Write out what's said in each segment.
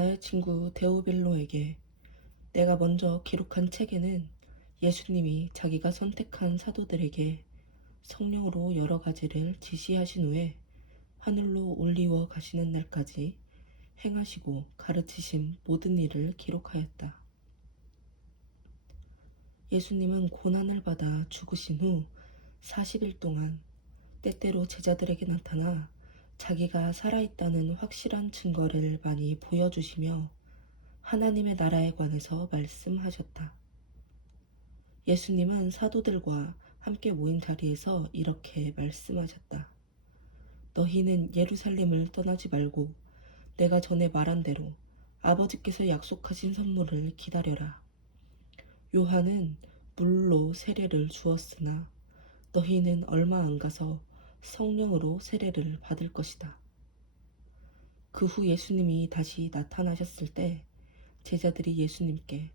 나의 친구 데오빌로에게 내가 먼저 기록한 책에는 예수님이 자기가 선택한 사도들에게 성령으로 여러 가지를 지시하신 후에 하늘로 올리워 가시는 날까지 행하시고 가르치신 모든 일을 기록하였다. 예수님은 고난을 받아 죽으신 후 40일 동안 때때로 제자들에게 나타나 자기가 살아있다는 확실한 증거를 많이 보여주시며 하나님의 나라에 관해서 말씀하셨다. 예수님은 사도들과 함께 모인 자리에서 이렇게 말씀하셨다. 너희는 예루살렘을 떠나지 말고 내가 전에 말한 대로 아버지께서 약속하신 선물을 기다려라. 요한은 물로 세례를 주었으나 너희는 얼마 안 가서 성령으로 세례를 받을 것이다. 그 후 예수님이 다시 나타나셨을 때 제자들이 예수님께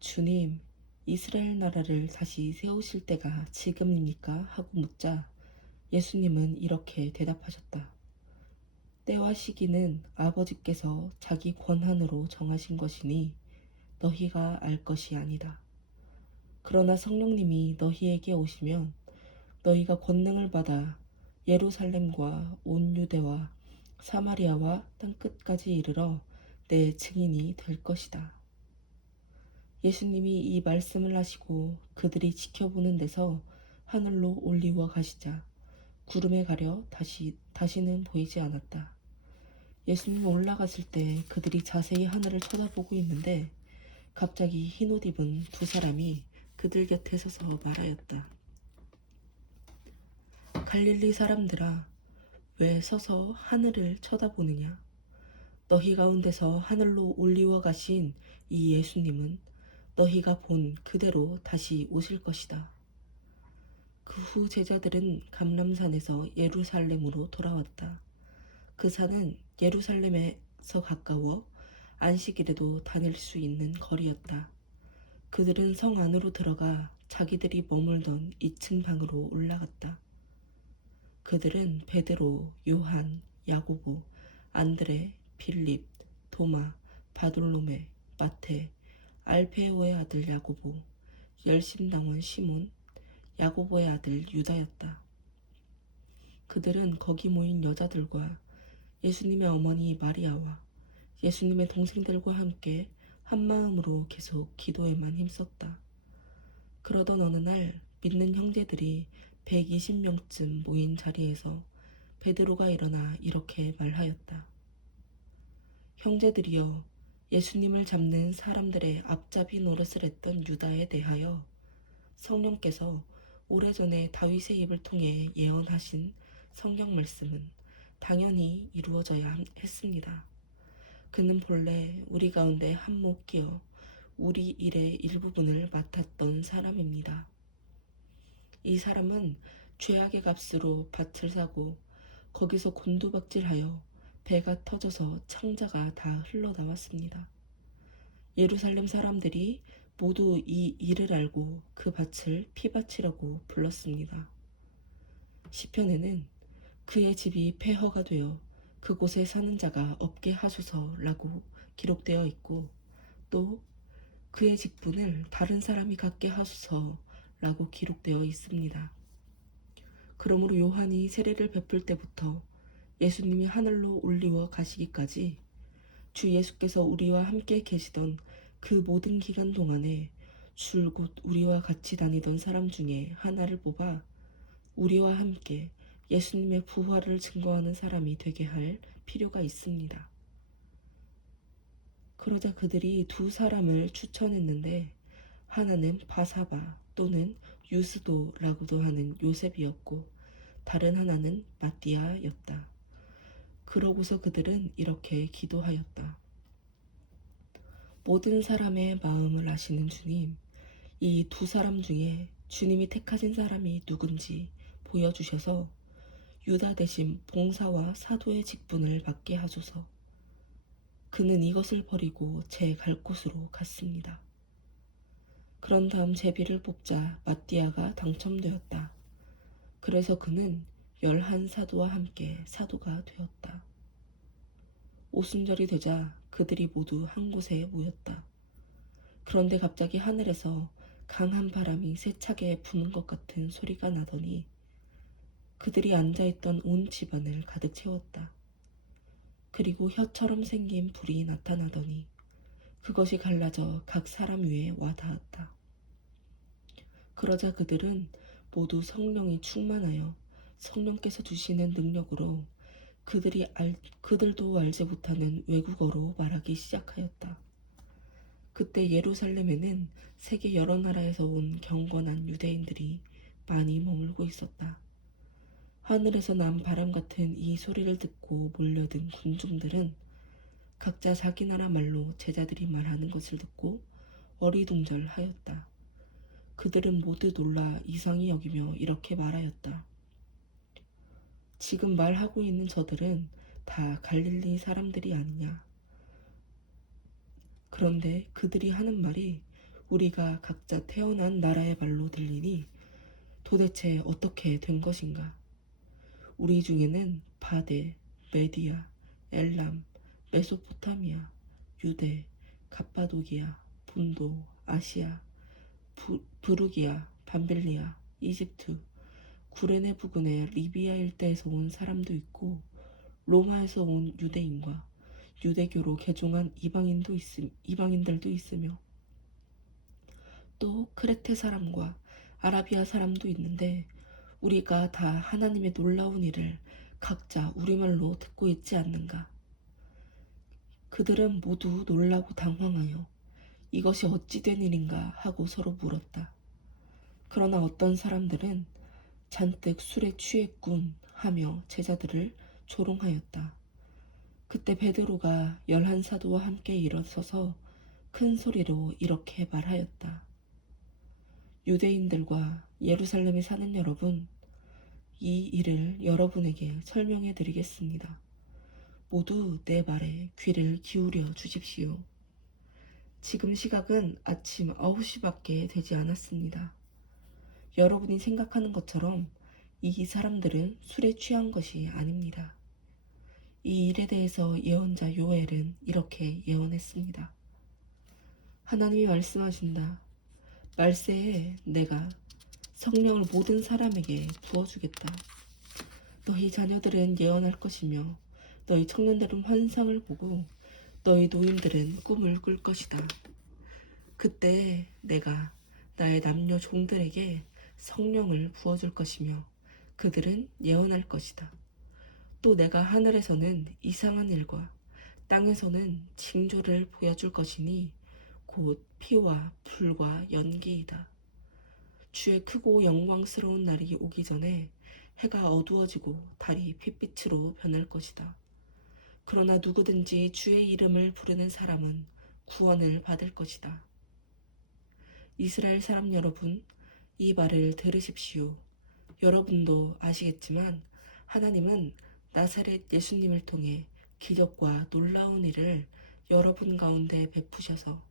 주님, 이스라엘 나라를 다시 세우실 때가 지금입니까? 하고 묻자 예수님은 이렇게 대답하셨다. 때와 시기는 아버지께서 자기 권한으로 정하신 것이니 너희가 알 것이 아니다. 그러나 성령님이 너희에게 오시면 너희가 권능을 받아 예루살렘과 온 유대와 사마리아와 땅끝까지 이르러 내 증인이 될 것이다. 예수님이 이 말씀을 하시고 그들이 지켜보는 데서 하늘로 올리워 가시자 구름에 가려 다시는 보이지 않았다. 예수님이 올라갔을 때 그들이 자세히 하늘을 쳐다보고 있는데 갑자기 흰옷 입은 두 사람이 그들 곁에 서서 말하였다. 갈릴리 사람들아, 왜 서서 하늘을 쳐다보느냐? 너희 가운데서 하늘로 올리워 가신 이 예수님은 너희가 본 그대로 다시 오실 것이다. 그 후 제자들은 감람산에서 예루살렘으로 돌아왔다. 그 산은 예루살렘에서 가까워 안식일에도 다닐 수 있는 거리였다. 그들은 성 안으로 들어가 자기들이 머물던 2층 방으로 올라갔다. 그들은 베드로, 요한, 야고보, 안드레, 빌립, 도마, 바돌로메, 마테, 알페오의 아들 야고보, 열심당원 시몬, 야고보의 아들 유다였다. 그들은 거기 모인 여자들과 예수님의 어머니 마리아와 예수님의 동생들과 함께 한마음으로 계속 기도에만 힘썼다. 그러던 어느 날 믿는 형제들이 120명쯤 모인 자리에서 베드로가 일어나 이렇게 말하였다. 형제들이여, 예수님을 잡는 사람들의 앞잡이 노릇을 했던 유다에 대하여 성령께서 오래전에 다윗의 입을 통해 예언하신 성경 말씀은 당연히 이루어져야 했습니다. 그는 본래 우리 가운데 한몫 끼어 우리 일의 일부분을 맡았던 사람입니다. 이 사람은 죄악의 값으로 밭을 사고 거기서 곤두박질하여 배가 터져서 창자가 다 흘러나왔습니다. 예루살렘 사람들이 모두 이 일을 알고 그 밭을 피밭이라고 불렀습니다. 시편에는 그의 집이 폐허가 되어 그곳에 사는 자가 없게 하소서라고 기록되어 있고 또 그의 직분을 다른 사람이 갖게 하소서라고 기록되어 있습니다. 그러므로 요한이 세례를 베풀 때부터 예수님이 하늘로 올리워 가시기까지 주 예수께서 우리와 함께 계시던 그 모든 기간 동안에 줄곧 우리와 같이 다니던 사람 중에 하나를 뽑아 우리와 함께 예수님의 부활을 증거하는 사람이 되게 할 필요가 있습니다. 그러자 그들이 두 사람을 추천했는데 하나는 바사바 또는 유스도라고도 하는 요셉이었고 다른 하나는 마띠아였다. 그러고서 그들은 이렇게 기도하였다. 모든 사람의 마음을 아시는 주님, 이 두 사람 중에 주님이 택하신 사람이 누군지 보여주셔서 유다 대신 봉사와 사도의 직분을 맡게 하소서. 그는 이것을 버리고 제 갈 곳으로 갔습니다. 그런 다음 제비를 뽑자 마띠아가 당첨되었다. 그래서 그는 11 사도와 함께 사도가 되었다. 오순절이 되자 그들이 모두 한 곳에 모였다. 그런데 갑자기 하늘에서 강한 바람이 세차게 부는 것 같은 소리가 나더니 그들이 앉아있던 온 집안을 가득 채웠다. 그리고 혀처럼 생긴 불이 나타나더니 그것이 갈라져 각 사람 위에 와 닿았다. 그러자 그들은 모두 성령이 충만하여 성령께서 주시는 능력으로 그들도 알지 못하는 외국어로 말하기 시작하였다. 그때 예루살렘에는 세계 여러 나라에서 온 경건한 유대인들이 많이 머물고 있었다. 하늘에서 난 바람 같은 이 소리를 듣고 몰려든 군중들은 각자 자기 나라 말로 제자들이 말하는 것을 듣고 어리둥절하였다. 그들은 모두 놀라 이상히 여기며 이렇게 말하였다. 지금 말하고 있는 저들은 다 갈릴리 사람들이 아니냐. 그런데 그들이 하는 말이 우리가 각자 태어난 나라의 말로 들리니 도대체 어떻게 된 것인가? 우리 중에는 바데, 메디아, 엘람, 메소포타미아, 유대, 갑바도기아, 본도, 아시아, 브루기아, 밤빌리아, 이집트, 구레네 부근의 리비아 일대에서 온 사람도 있고 로마에서 온 유대인과 유대교로 개종한 이방인들도 있으며 또 크레테 사람과 아라비아 사람도 있는데 우리가 다 하나님의 놀라운 일을 각자 우리말로 듣고 있지 않는가? 그들은 모두 놀라고 당황하여 이것이 어찌 된 일인가 하고 서로 물었다. 그러나 어떤 사람들은 잔뜩 술에 취했군 하며 제자들을 조롱하였다. 그때 베드로가 11사도와 함께 일어서서 큰 소리로 이렇게 말하였다. 유대인들과 예루살렘에 사는 여러분, 이 일을 여러분에게 설명해 드리겠습니다. 모두 내 말에 귀를 기울여 주십시오. 지금 시각은 아침 9시밖에 되지 않았습니다. 여러분이 생각하는 것처럼 이 사람들은 술에 취한 것이 아닙니다. 이 일에 대해서 예언자 요엘은 이렇게 예언했습니다. 하나님이 말씀하신다. 말세에 내가 성령을 모든 사람에게 부어주겠다. 너희 자녀들은 예언할 것이며 너희 청년들은 환상을 보고 너희 노인들은 꿈을 꿀 것이다. 그때 내가 나의 남녀 종들에게 성령을 부어줄 것이며 그들은 예언할 것이다. 또 내가 하늘에서는 이상한 일과 땅에서는 징조를 보여줄 것이니 곧 피와 불과 연기이다. 주의 크고 영광스러운 날이 오기 전에 해가 어두워지고 달이 핏빛으로 변할 것이다. 그러나 누구든지 주의 이름을 부르는 사람은 구원을 받을 것이다. 이스라엘 사람 여러분, 이 말을 들으십시오. 여러분도 아시겠지만 하나님은 나사렛 예수님을 통해 기적과 놀라운 일을 여러분 가운데 베푸셔서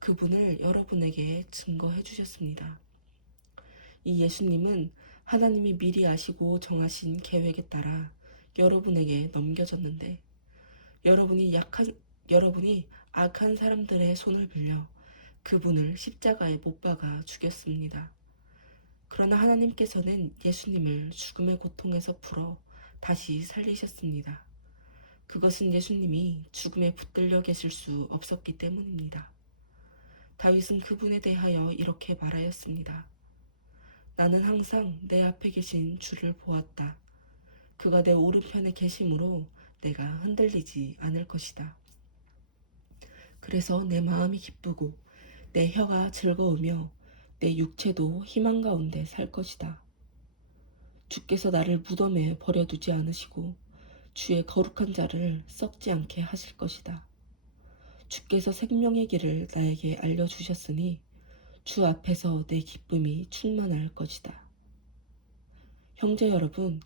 그분을 여러분에게 증거해 주셨습니다. 이 예수님은 하나님이 미리 아시고 정하신 계획에 따라 여러분에게 넘겨졌는데 여러분이 악한 사람들의 손을 빌려 그분을 십자가에 못 박아 죽였습니다. 그러나 하나님께서는 예수님을 죽음의 고통에서 풀어 다시 살리셨습니다. 그것은 예수님이 죽음에 붙들려 계실 수 없었기 때문입니다. 다윗은 그분에 대하여 이렇게 말하였습니다. 나는 항상 내 앞에 계신 주를 보았다. 그가 내 오른편에 계심으로 내가 흔들리지 않을 것이다. 그래서 내 마음이 기쁘고 내 혀가 즐거우며 내 육체도 희망 가운데 살 것이다. 주께서 나를 무덤에 버려두지 않으시고 주의 거룩한 자를 썩지 않게 하실 것이다. 주께서 생명의 길을 나에게 알려주셨으니 주 앞에서 내 기쁨이 충만할 것이다. 형제 여러분,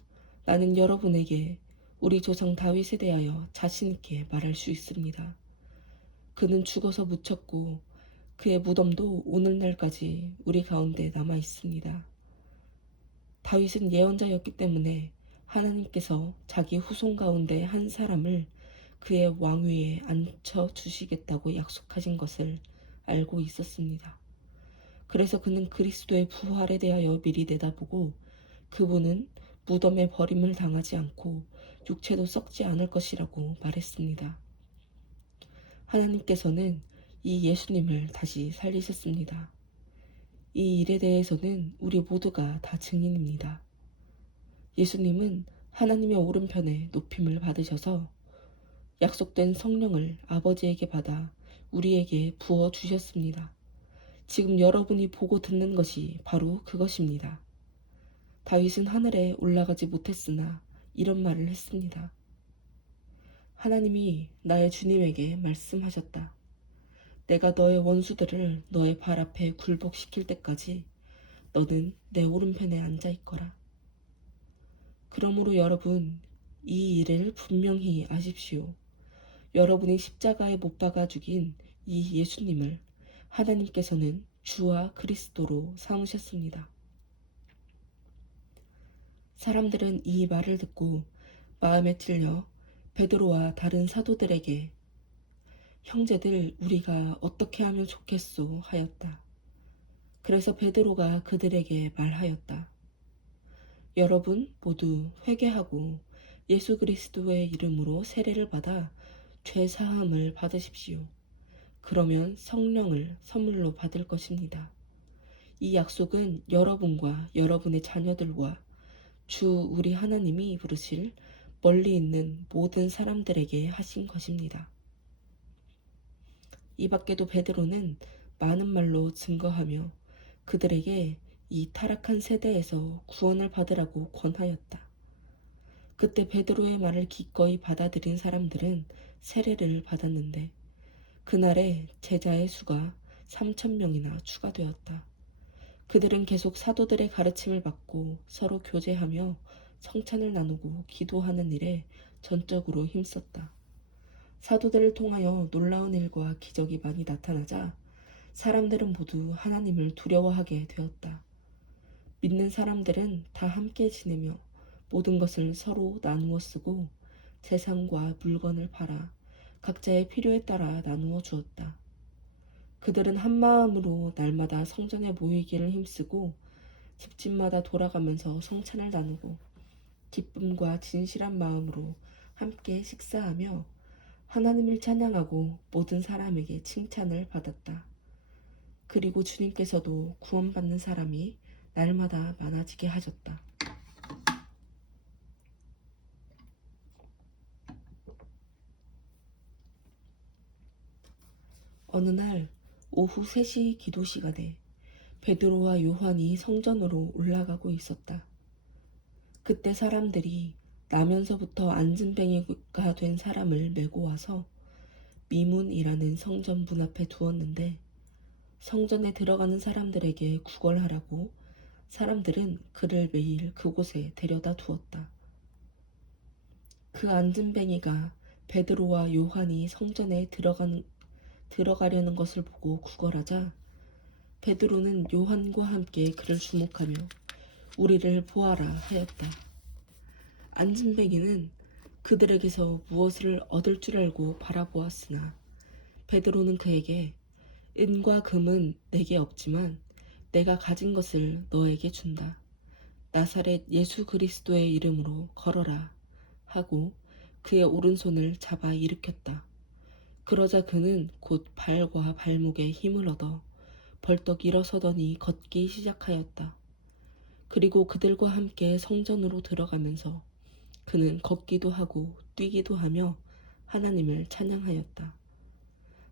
나는 여러분에게 우리 조상 다윗에 대하여 자신 있게 말할 수 있습니다. 그는 죽어서 묻혔고 그의 무덤도 오늘날까지 우리 가운데 남아 있습니다. 다윗은 예언자였기 때문에 하나님께서 자기 후손 가운데 한 사람을 그의 왕위에 앉혀주시겠다고 약속하신 것을 알고 있었습니다. 그래서 그는 그리스도의 부활에 대하여 미리 내다보고 그분은 무덤에 버림을 당하지 않고 육체도 썩지 않을 것이라고 말했습니다. 하나님께서는 이 예수님을 다시 살리셨습니다. 이 일에 대해서는 우리 모두가 다 증인입니다. 예수님은 하나님의 오른편에 높임을 받으셔서 약속된 성령을 아버지에게 받아 우리에게 부어 주셨습니다. 지금 여러분이 보고 듣는 것이 바로 그것입니다. 다윗은 하늘에 올라가지 못했으나 이런 말을 했습니다. 하나님이 나의 주님에게 말씀하셨다. 내가 너의 원수들을 너의 발 앞에 굴복시킬 때까지 너는 내 오른편에 앉아 있거라. 그러므로 여러분, 이 일을 분명히 아십시오. 여러분이 십자가에 못 박아 죽인 이 예수님을 하나님께서는 주와 그리스도로 삼으셨습니다. 사람들은 이 말을 듣고 마음에 찔려 베드로와 다른 사도들에게 형제들 우리가 어떻게 하면 좋겠소 하였다. 그래서 베드로가 그들에게 말하였다. 여러분 모두 회개하고 예수 그리스도의 이름으로 세례를 받아 죄 사함을 받으십시오. 그러면 성령을 선물로 받을 것입니다. 이 약속은 여러분과 여러분의 자녀들과 주 우리 하나님이 부르실 멀리 있는 모든 사람들에게 하신 것입니다. 이 밖에도 베드로는 많은 말로 증거하며 그들에게 이 타락한 세대에서 구원을 받으라고 권하였다. 그때 베드로의 말을 기꺼이 받아들인 사람들은 세례를 받았는데 그날에 제자의 수가 3,000명이나 추가되었다. 그들은 계속 사도들의 가르침을 받고 서로 교제하며 성찬을 나누고 기도하는 일에 전적으로 힘썼다. 사도들을 통하여 놀라운 일과 기적이 많이 나타나자 사람들은 모두 하나님을 두려워하게 되었다. 믿는 사람들은 다 함께 지내며 모든 것을 서로 나누어 쓰고 재산과 물건을 팔아 각자의 필요에 따라 나누어 주었다. 그들은 한 마음으로 날마다 성전에 모이기를 힘쓰고 집집마다 돌아가면서 성찬을 나누고 기쁨과 진실한 마음으로 함께 식사하며 하나님을 찬양하고 모든 사람에게 칭찬을 받았다. 그리고 주님께서도 구원받는 사람이 날마다 많아지게 하셨다. 어느 날 오후 3시 기도 시간에 베드로와 요한이 성전으로 올라가고 있었다. 그때 사람들이 나면서부터 안진뱅이가 된 사람을 메고 와서 미문이라는 성전 문 앞에 두었는데 성전에 들어가는 사람들에게 구걸하라고 사람들은 그를 매일 그곳에 데려다 두었다. 그 안진뱅이가 베드로와 요한이 성전에 들어가려는 것을 보고 구걸하자 베드로는 요한과 함께 그를 주목하며 우리를 보아라 하였다. 안진뱅이는 그들에게서 무엇을 얻을 줄 알고 바라보았으나 베드로는 그에게 은과 금은 내게 없지만 내가 가진 것을 너에게 준다. 나사렛 예수 그리스도의 이름으로 걸어라 하고 그의 오른손을 잡아 일으켰다. 그러자 그는 곧 발과 발목에 힘을 얻어 벌떡 일어서더니 걷기 시작하였다. 그리고 그들과 함께 성전으로 들어가면서 그는 걷기도 하고 뛰기도 하며 하나님을 찬양하였다.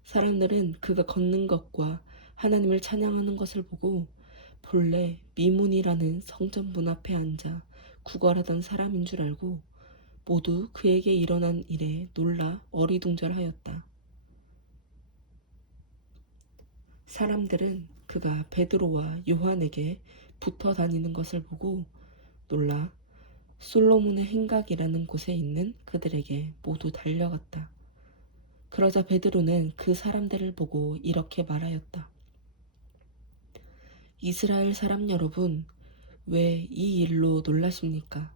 사람들은 그가 걷는 것과 하나님을 찬양하는 것을 보고 본래 미문이라는 성전 문 앞에 앉아 구걸하던 사람인 줄 알고 모두 그에게 일어난 일에 놀라 어리둥절하였다. 사람들은 그가 베드로와 요한에게 붙어 다니는 것을 보고 놀라 솔로몬의 행각이라는 곳에 있는 그들에게 모두 달려갔다. 그러자 베드로는 그 사람들을 보고 이렇게 말하였다. 이스라엘 사람 여러분, 왜 이 일로 놀라십니까?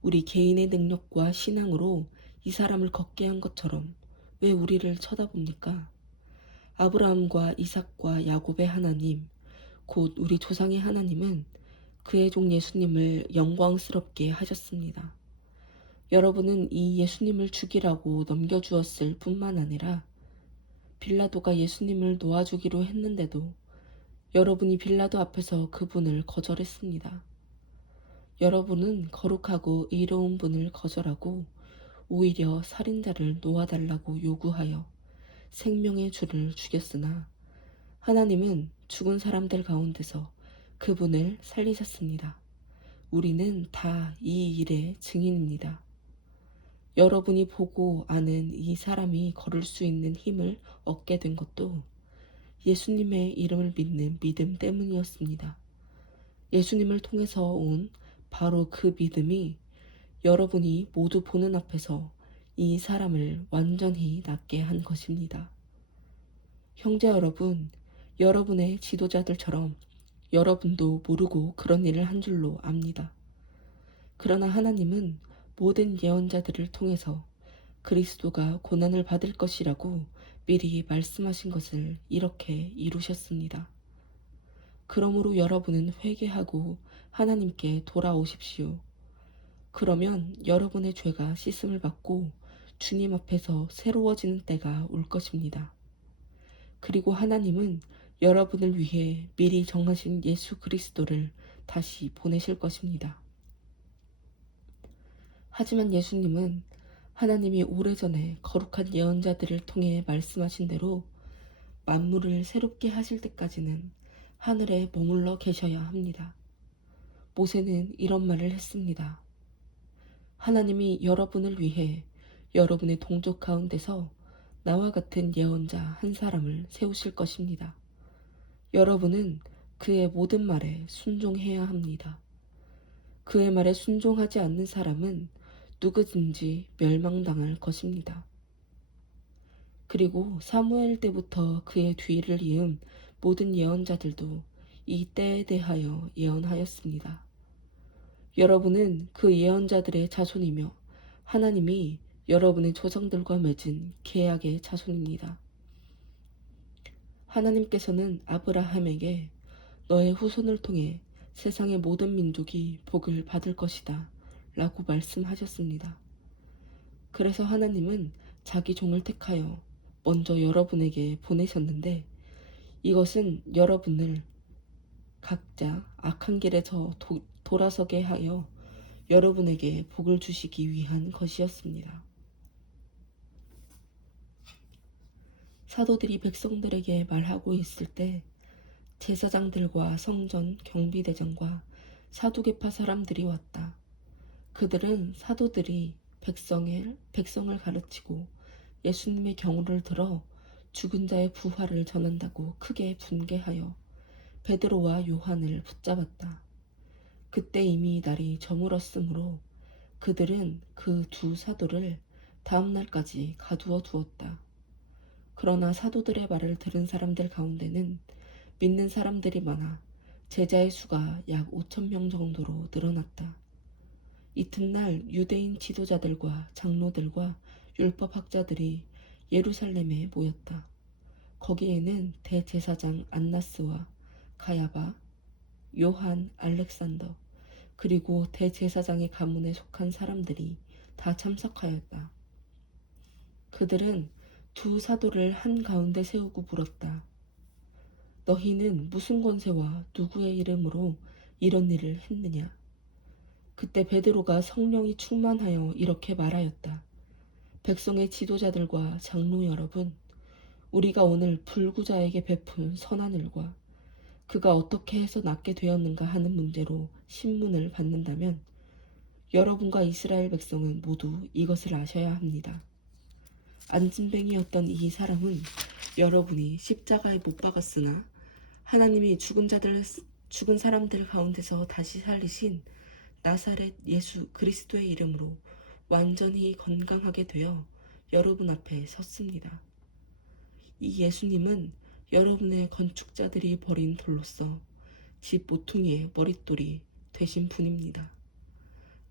우리 개인의 능력과 신앙으로 이 사람을 걷게 한 것처럼 왜 우리를 쳐다봅니까? 아브라함과 이삭과 야곱의 하나님, 곧 우리 조상의 하나님은 그의 종 예수님을 영광스럽게 하셨습니다. 여러분은 이 예수님을 죽이라고 넘겨주었을 뿐만 아니라 빌라도가 예수님을 놓아주기로 했는데도 여러분이 빌라도 앞에서 그분을 거절했습니다. 여러분은 거룩하고 의로운 분을 거절하고 오히려 살인자를 놓아달라고 요구하여 생명의 주를 죽였으나 하나님은 죽은 사람들 가운데서 그분을 살리셨습니다. 우리는 다 이 일의 증인입니다. 여러분이 보고 아는 이 사람이 걸을 수 있는 힘을 얻게 된 것도 예수님의 이름을 믿는 믿음 때문이었습니다. 예수님을 통해서 온 바로 그 믿음이 여러분이 모두 보는 앞에서 이 사람을 완전히 낫게 한 것입니다. 형제 여러분, 여러분의 지도자들처럼 여러분도 모르고 그런 일을 한 줄로 압니다. 그러나 하나님은 모든 예언자들을 통해서 그리스도가 고난을 받을 것이라고 미리 말씀하신 것을 이렇게 이루셨습니다. 그러므로 여러분은 회개하고 하나님께 돌아오십시오. 그러면 여러분의 죄가 씻음을 받고 주님 앞에서 새로워지는 때가 올 것입니다. 그리고 하나님은 여러분을 위해 미리 정하신 예수 그리스도를 다시 보내실 것입니다. 하지만 예수님은 하나님이 오래전에 거룩한 예언자들을 통해 말씀하신 대로 만물을 새롭게 하실 때까지는 하늘에 머물러 계셔야 합니다. 모세는 이런 말을 했습니다. 하나님이 여러분을 위해 여러분의 동족 가운데서 나와 같은 예언자 한 사람을 세우실 것입니다. 여러분은 그의 모든 말에 순종해야 합니다. 그의 말에 순종하지 않는 사람은 누구든지 멸망당할 것입니다. 그리고 사무엘 때부터 그의 뒤를 이은 모든 예언자들도 이 때에 대하여 예언하였습니다. 여러분은 그 예언자들의 자손이며 하나님이 여러분의 조상들과 맺은 계약의 자손입니다. 하나님께서는 아브라함에게 너의 후손을 통해 세상의 모든 민족이 복을 받을 것이다 라고 말씀하셨습니다. 그래서 하나님은 자기 종을 택하여 먼저 여러분에게 보내셨는데 이것은 여러분을 각자 악한 길에서 돌아서게 하여 여러분에게 복을 주시기 위한 것이었습니다. 사도들이 백성들에게 말하고 있을 때 제사장들과 성전 경비대장과 사두개파 사람들이 왔다. 그들은 사도들이 백성을 가르치고 예수님의 경우를 들어 죽은 자의 부활을 전한다고 크게 분개하여 베드로와 요한을 붙잡았다. 그때 이미 날이 저물었으므로 그들은 그 두 사도를 다음 날까지 가두어 두었다. 그러나 사도들의 말을 들은 사람들 가운데는 믿는 사람들이 많아 제자의 수가 약 5천 명 정도로 늘어났다. 이튿날 유대인 지도자들과 장로들과 율법학자들이 예루살렘에 모였다. 거기에는 대제사장 안나스와 가야바, 요한, 알렉산더, 그리고 대제사장의 가문에 속한 사람들이 다 참석하였다. 그들은 두 사도를 한가운데 세우고 물었다. 너희는 무슨 권세와 누구의 이름으로 이런 일을 했느냐? 그때 베드로가 성령이 충만하여 이렇게 말하였다. 백성의 지도자들과 장로 여러분, 우리가 오늘 불구자에게 베푼 선한 일과 그가 어떻게 해서 낫게 되었는가 하는 문제로 신문을 받는다면 여러분과 이스라엘 백성은 모두 이것을 아셔야 합니다. 안진뱅이였던 이 사람은 여러분이 십자가에 못 박았으나 하나님이 죽은 사람들 가운데서 다시 살리신 나사렛 예수 그리스도의 이름으로 완전히 건강하게 되어 여러분 앞에 섰습니다. 이 예수님은 여러분의 건축자들이 버린 돌로서 집 모퉁이의 머릿돌이 되신 분입니다.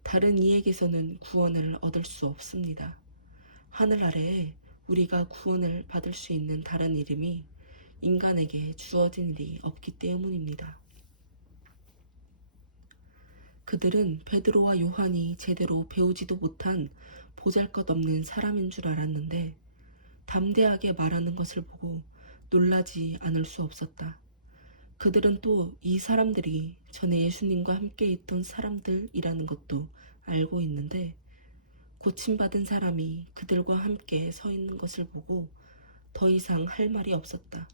다른 이에게서는 구원을 얻을 수 없습니다. 하늘 아래에 우리가 구원을 받을 수 있는 다른 이름이 인간에게 주어진 일이 없기 때문입니다. 그들은 베드로와 요한이 제대로 배우지도 못한 보잘것없는 사람인 줄 알았는데 담대하게 말하는 것을 보고 놀라지 않을 수 없었다. 그들은 또 이 사람들이 전에 예수님과 함께 있던 사람들이라는 것도 알고 있는데 고침받은 사람이 그들과 함께 서 있는 것을 보고 더 이상 할 말이 없었다.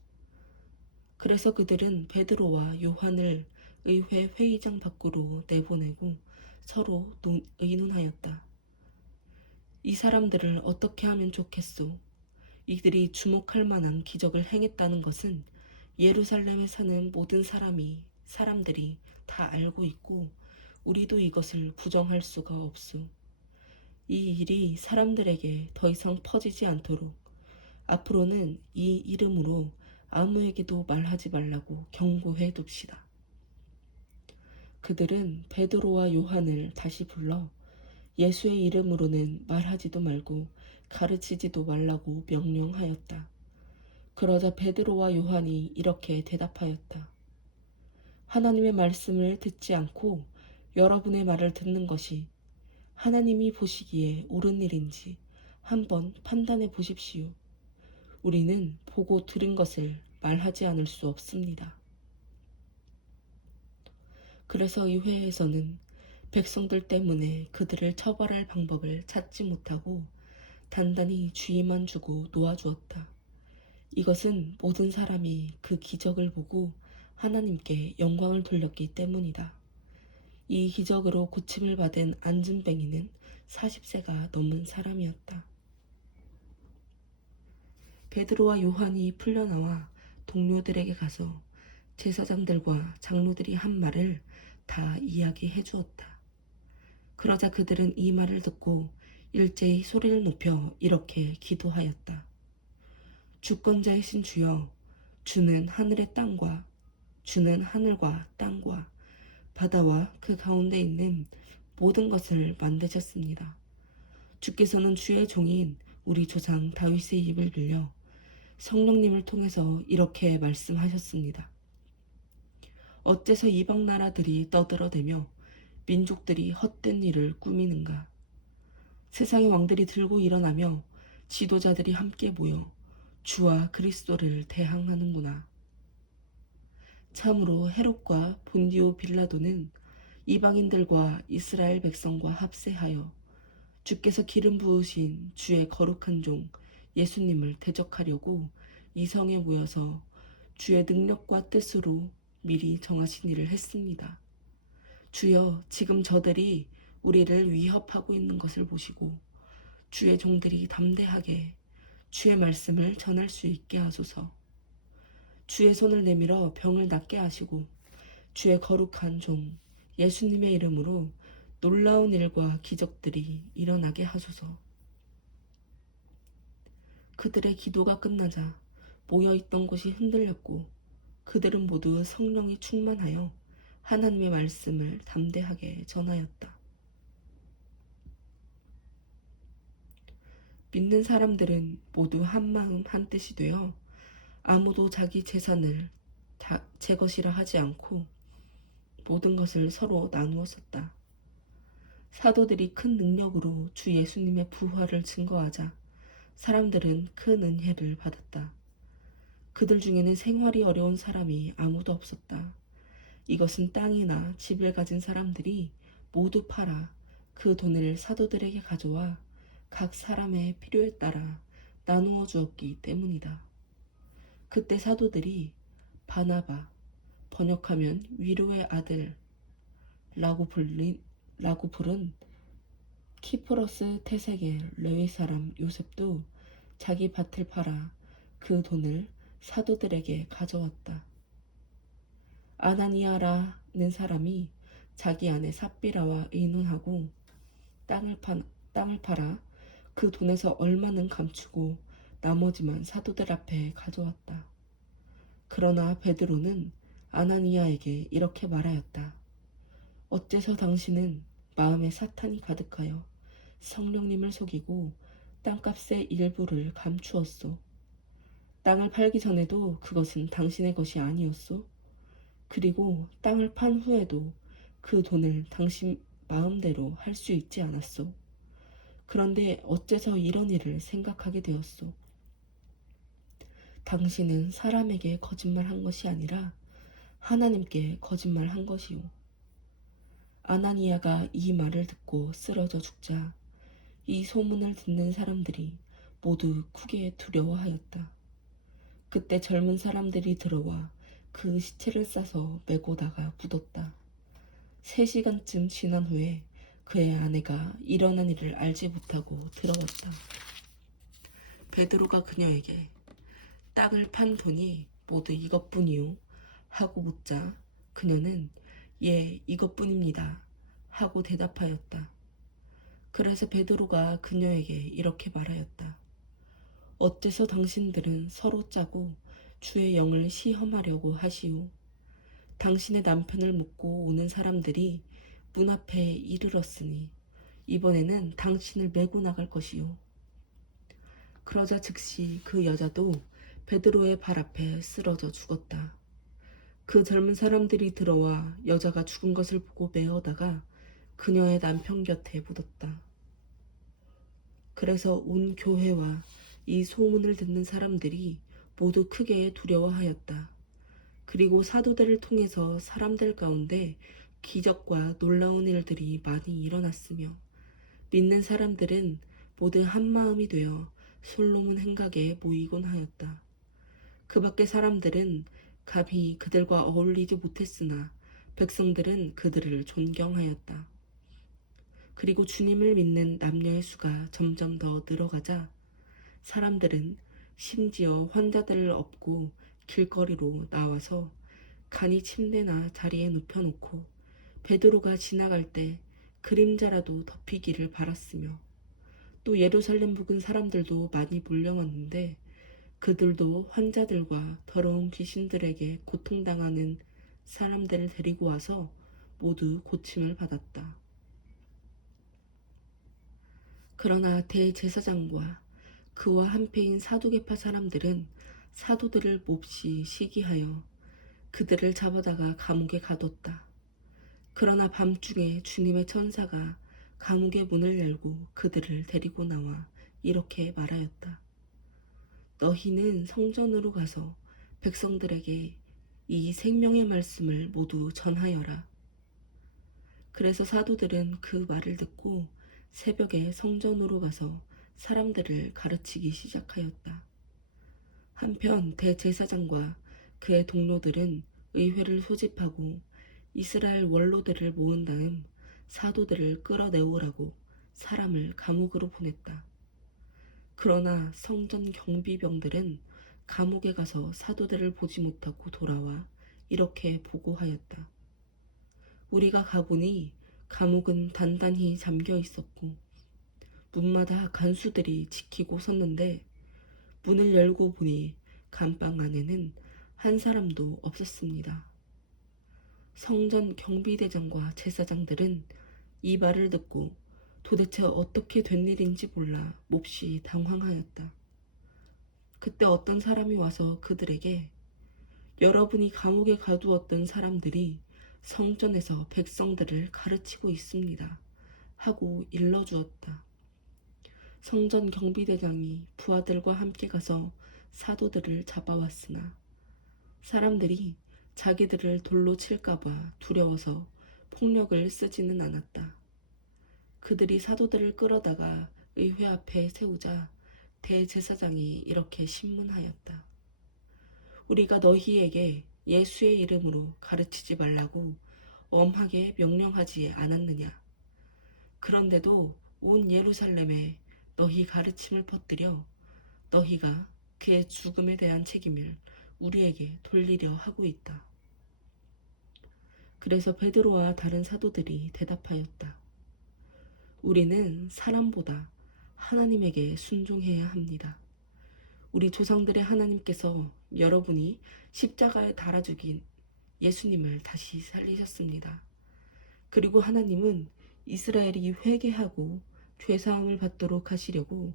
그래서 그들은 베드로와 요한을 의회 회의장 밖으로 내보내고 서로 의논하였다. 이 사람들을 어떻게 하면 좋겠소? 이들이 주목할 만한 기적을 행했다는 것은 예루살렘에 사는 모든 사람들이 다 알고 있고 우리도 이것을 부정할 수가 없소. 이 일이 사람들에게 더 이상 퍼지지 않도록 앞으로는 이 이름으로 아무에게도 말하지 말라고 경고해 둡시다. 그들은 베드로와 요한을 다시 불러 예수의 이름으로는 말하지도 말고 가르치지도 말라고 명령하였다. 그러자 베드로와 요한이 이렇게 대답하였다. 하나님의 말씀을 듣지 않고 여러분의 말을 듣는 것이 하나님이 보시기에 옳은 일인지 한번 판단해 보십시오. 우리는 보고 들은 것을 말하지 않을 수 없습니다. 그래서 이 회에서는 백성들 때문에 그들을 처벌할 방법을 찾지 못하고 단단히 주의만 주고 놓아주었다. 이것은 모든 사람이 그 기적을 보고 하나님께 영광을 돌렸기 때문이다. 이 기적으로 고침을 받은 안진뱅이는 40세가 넘은 사람이었다. 베드로와 요한이 풀려나와 동료들에게 가서 제사장들과 장로들이 한 말을 다 이야기해 주었다. 그러자 그들은 이 말을 듣고 일제히 소리를 높여 이렇게 기도하였다. 주권자이신 주여, 주는 하늘과 땅과 바다와 그 가운데 있는 모든 것을 만드셨습니다. 주께서는 주의 종인 우리 조상 다윗의 입을 빌려 성령님을 통해서 이렇게 말씀하셨습니다. 어째서 이방 나라들이 떠들어대며 민족들이 헛된 일을 꾸미는가? 세상의 왕들이 들고 일어나며 지도자들이 함께 모여 주와 그리스도를 대항하는구나. 참으로 헤롯과 본디오 빌라도는 이방인들과 이스라엘 백성과 합세하여 주께서 기름 부으신 주의 거룩한 종 예수님을 대적하려고 이 성에 모여서 주의 능력과 뜻으로 미리 정하신 일을 했습니다. 주여, 지금 저들이 우리를 위협하고 있는 것을 보시고 주의 종들이 담대하게 주의 말씀을 전할 수 있게 하소서. 주의 손을 내밀어 병을 낫게 하시고 주의 거룩한 종 예수님의 이름으로 놀라운 일과 기적들이 일어나게 하소서. 그들의 기도가 끝나자 모여있던 곳이 흔들렸고 그들은 모두 성령이 충만하여 하나님의 말씀을 담대하게 전하였다. 믿는 사람들은 모두 한마음 한뜻이 되어 아무도 자기 재산을 제 것이라 하지 않고 모든 것을 서로 나누어 썼다. 사도들이 큰 능력으로 주 예수님의 부활을 증거하자 사람들은 큰 은혜를 받았다. 그들 중에는 생활이 어려운 사람이 아무도 없었다. 이것은 땅이나 집을 가진 사람들이 모두 팔아 그 돈을 사도들에게 가져와 각 사람의 필요에 따라 나누어 주었기 때문이다. 그때 사도들이 바나바, 번역하면 위로의 아들라고 부른 키프로스 태색의 레위 사람 요셉도 자기 밭을 팔아 그 돈을 사도들에게 가져왔다. 아나니아라는 사람이 자기 아내 삽비라와 의논하고 땅을 팔아 그 돈에서 얼마는 감추고 나머지만 사도들 앞에 가져왔다. 그러나 베드로는 아나니아에게 이렇게 말하였다. 어째서 당신은 마음에 사탄이 가득하여 성령님을 속이고 땅값의 일부를 감추었소. 땅을 팔기 전에도 그것은 당신의 것이 아니었소. 그리고 땅을 판 후에도 그 돈을 당신 마음대로 할 수 있지 않았소. 그런데 어째서 이런 일을 생각하게 되었소? 당신은 사람에게 거짓말한 것이 아니라 하나님께 거짓말한 것이오. 아나니아가 이 말을 듣고 쓰러져 죽자 이 소문을 듣는 사람들이 모두 크게 두려워하였다. 그때 젊은 사람들이 들어와 그 시체를 싸서 메고다가 묻었다. 3시간쯤 지난 후에 그의 아내가 일어난 일을 알지 못하고 들어왔다. 베드로가 그녀에게 땅을 판 돈이 모두 이것뿐이요 하고 묻자 그녀는 예, 이것뿐입니다 하고 대답하였다. 그래서 베드로가 그녀에게 이렇게 말하였다. 어째서 당신들은 서로 짜고 주의 영을 시험하려고 하시오? 당신의 남편을 묻고 오는 사람들이 문 앞에 이르렀으니 이번에는 당신을 메고 나갈 것이오. 그러자 즉시 그 여자도 베드로의 발 앞에 쓰러져 죽었다. 그 젊은 사람들이 들어와 여자가 죽은 것을 보고 메어다가 그녀의 남편 곁에 묻었다. 그래서 온 교회와 이 소문을 듣는 사람들이 모두 크게 두려워하였다. 그리고 사도들을 통해서 사람들 가운데 기적과 놀라운 일들이 많이 일어났으며 믿는 사람들은 모두 한마음이 되어 솔로몬 행각에 모이곤 하였다. 그 밖의 사람들은 감히 그들과 어울리지 못했으나 백성들은 그들을 존경하였다. 그리고 주님을 믿는 남녀의 수가 점점 더 늘어가자 사람들은 심지어 환자들을 업고 길거리로 나와서 간이 침대나 자리에 눕혀놓고 베드로가 지나갈 때 그림자라도 덮이기를 바랐으며 또 예루살렘 부근 사람들도 많이 몰려왔는데 그들도 환자들과 더러운 귀신들에게 고통당하는 사람들을 데리고 와서 모두 고침을 받았다. 그러나 대제사장과 그와 한패인 사두개파 사람들은 사도들을 몹시 시기하여 그들을 잡아다가 감옥에 가뒀다. 그러나 밤중에 주님의 천사가 감옥의 문을 열고 그들을 데리고 나와 이렇게 말하였다. 너희는 성전으로 가서 백성들에게 이 생명의 말씀을 모두 전하여라. 그래서 사도들은 그 말을 듣고 새벽에 성전으로 가서 사람들을 가르치기 시작하였다. 한편 대제사장과 그의 동료들은 의회를 소집하고 이스라엘 원로들을 모은 다음 사도들을 끌어내오라고 사람을 감옥으로 보냈다. 그러나 성전 경비병들은 감옥에 가서 사도들을 보지 못하고 돌아와 이렇게 보고하였다. 우리가 가보니 감옥은 단단히 잠겨 있었고 문마다 간수들이 지키고 섰는데 문을 열고 보니 감방 안에는 한 사람도 없었습니다. 성전 경비대장과 제사장들은 이 말을 듣고 도대체 어떻게 된 일인지 몰라 몹시 당황하였다. 그때 어떤 사람이 와서 그들에게 여러분이 감옥에 가두었던 사람들이 성전에서 백성들을 가르치고 있습니다 하고 일러주었다. 성전 경비대장이 부하들과 함께 가서 사도들을 잡아왔으나 사람들이 자기들을 돌로 칠까봐 두려워서 폭력을 쓰지는 않았다. 그들이 사도들을 끌어다가 의회 앞에 세우자 대제사장이 이렇게 신문하였다. 우리가 너희에게 예수의 이름으로 가르치지 말라고 엄하게 명령하지 않았느냐. 그런데도 온 예루살렘에 너희 가르침을 퍼뜨려 너희가 그의 죽음에 대한 책임을 우리에게 돌리려 하고 있다. 그래서 베드로와 다른 사도들이 대답하였다. 우리는 사람보다 하나님에게 순종해야 합니다. 우리 조상들의 하나님께서 여러분이 십자가에 달아 죽인 예수님을 다시 살리셨습니다. 그리고 하나님은 이스라엘이 회개하고 죄사함을 받도록 하시려고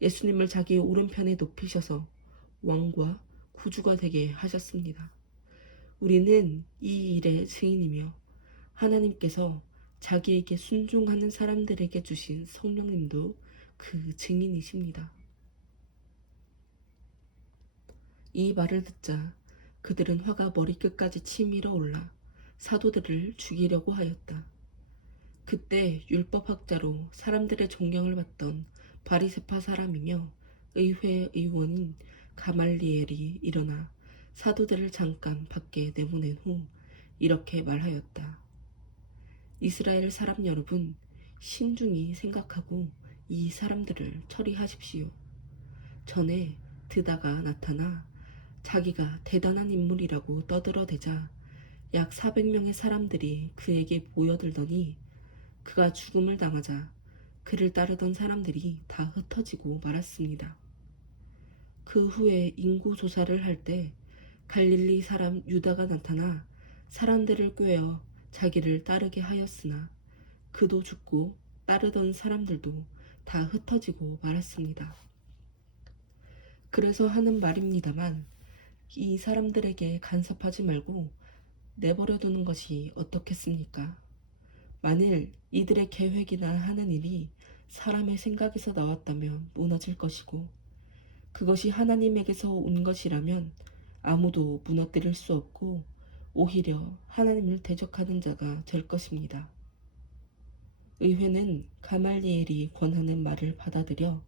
예수님을 자기 오른편에 높이셔서 왕과 구주가 되게 하셨습니다. 우리는 이 일의 증인이며 하나님께서 자기에게 순종하는 사람들에게 주신 성령님도 그 증인이십니다. 이 말을 듣자 그들은 화가 머리끝까지 치밀어 올라 사도들을 죽이려고 하였다. 그때 율법학자로 사람들의 존경을 받던 바리새파 사람이며 의회 의원인 가말리엘이 일어나 사도들을 잠깐 밖에 내보낸 후 이렇게 말하였다. 이스라엘 사람 여러분, 신중히 생각하고 이 사람들을 처리하십시오. 전에 드다가 나타나 자기가 대단한 인물이라고 떠들어대자 약 400명의 사람들이 그에게 모여들더니 그가 죽음을 당하자 그를 따르던 사람들이 다 흩어지고 말았습니다. 그 후에 인구 조사를 할 때 갈릴리 사람 유다가 나타나 사람들을 꾀어 자기를 따르게 하였으나 그도 죽고 따르던 사람들도 다 흩어지고 말았습니다. 그래서 하는 말입니다만 이 사람들에게 간섭하지 말고 내버려 두는 것이 어떻겠습니까? 만일 이들의 계획이나 하는 일이 사람의 생각에서 나왔다면 무너질 것이고 그것이 하나님에게서 온 것이라면 아무도 무너뜨릴 수 없고 오히려 하나님을 대적하는 자가 될 것입니다. 의회는 가말리엘이 권하는 말을 받아들여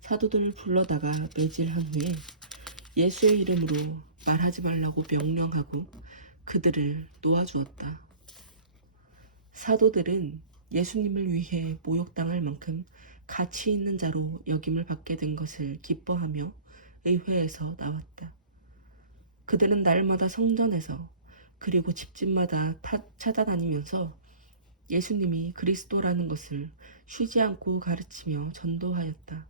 사도들을 불러다가 매질한 후에 예수의 이름으로 말하지 말라고 명령하고 그들을 놓아주었다. 사도들은 예수님을 위해 모욕당할 만큼 가치 있는 자로 여김을 받게 된 것을 기뻐하며 의회에서 나왔다. 그들은 날마다 성전에서 그리고 집집마다 찾아다니면서 예수님이 그리스도라는 것을 쉬지 않고 가르치며 전도하였다.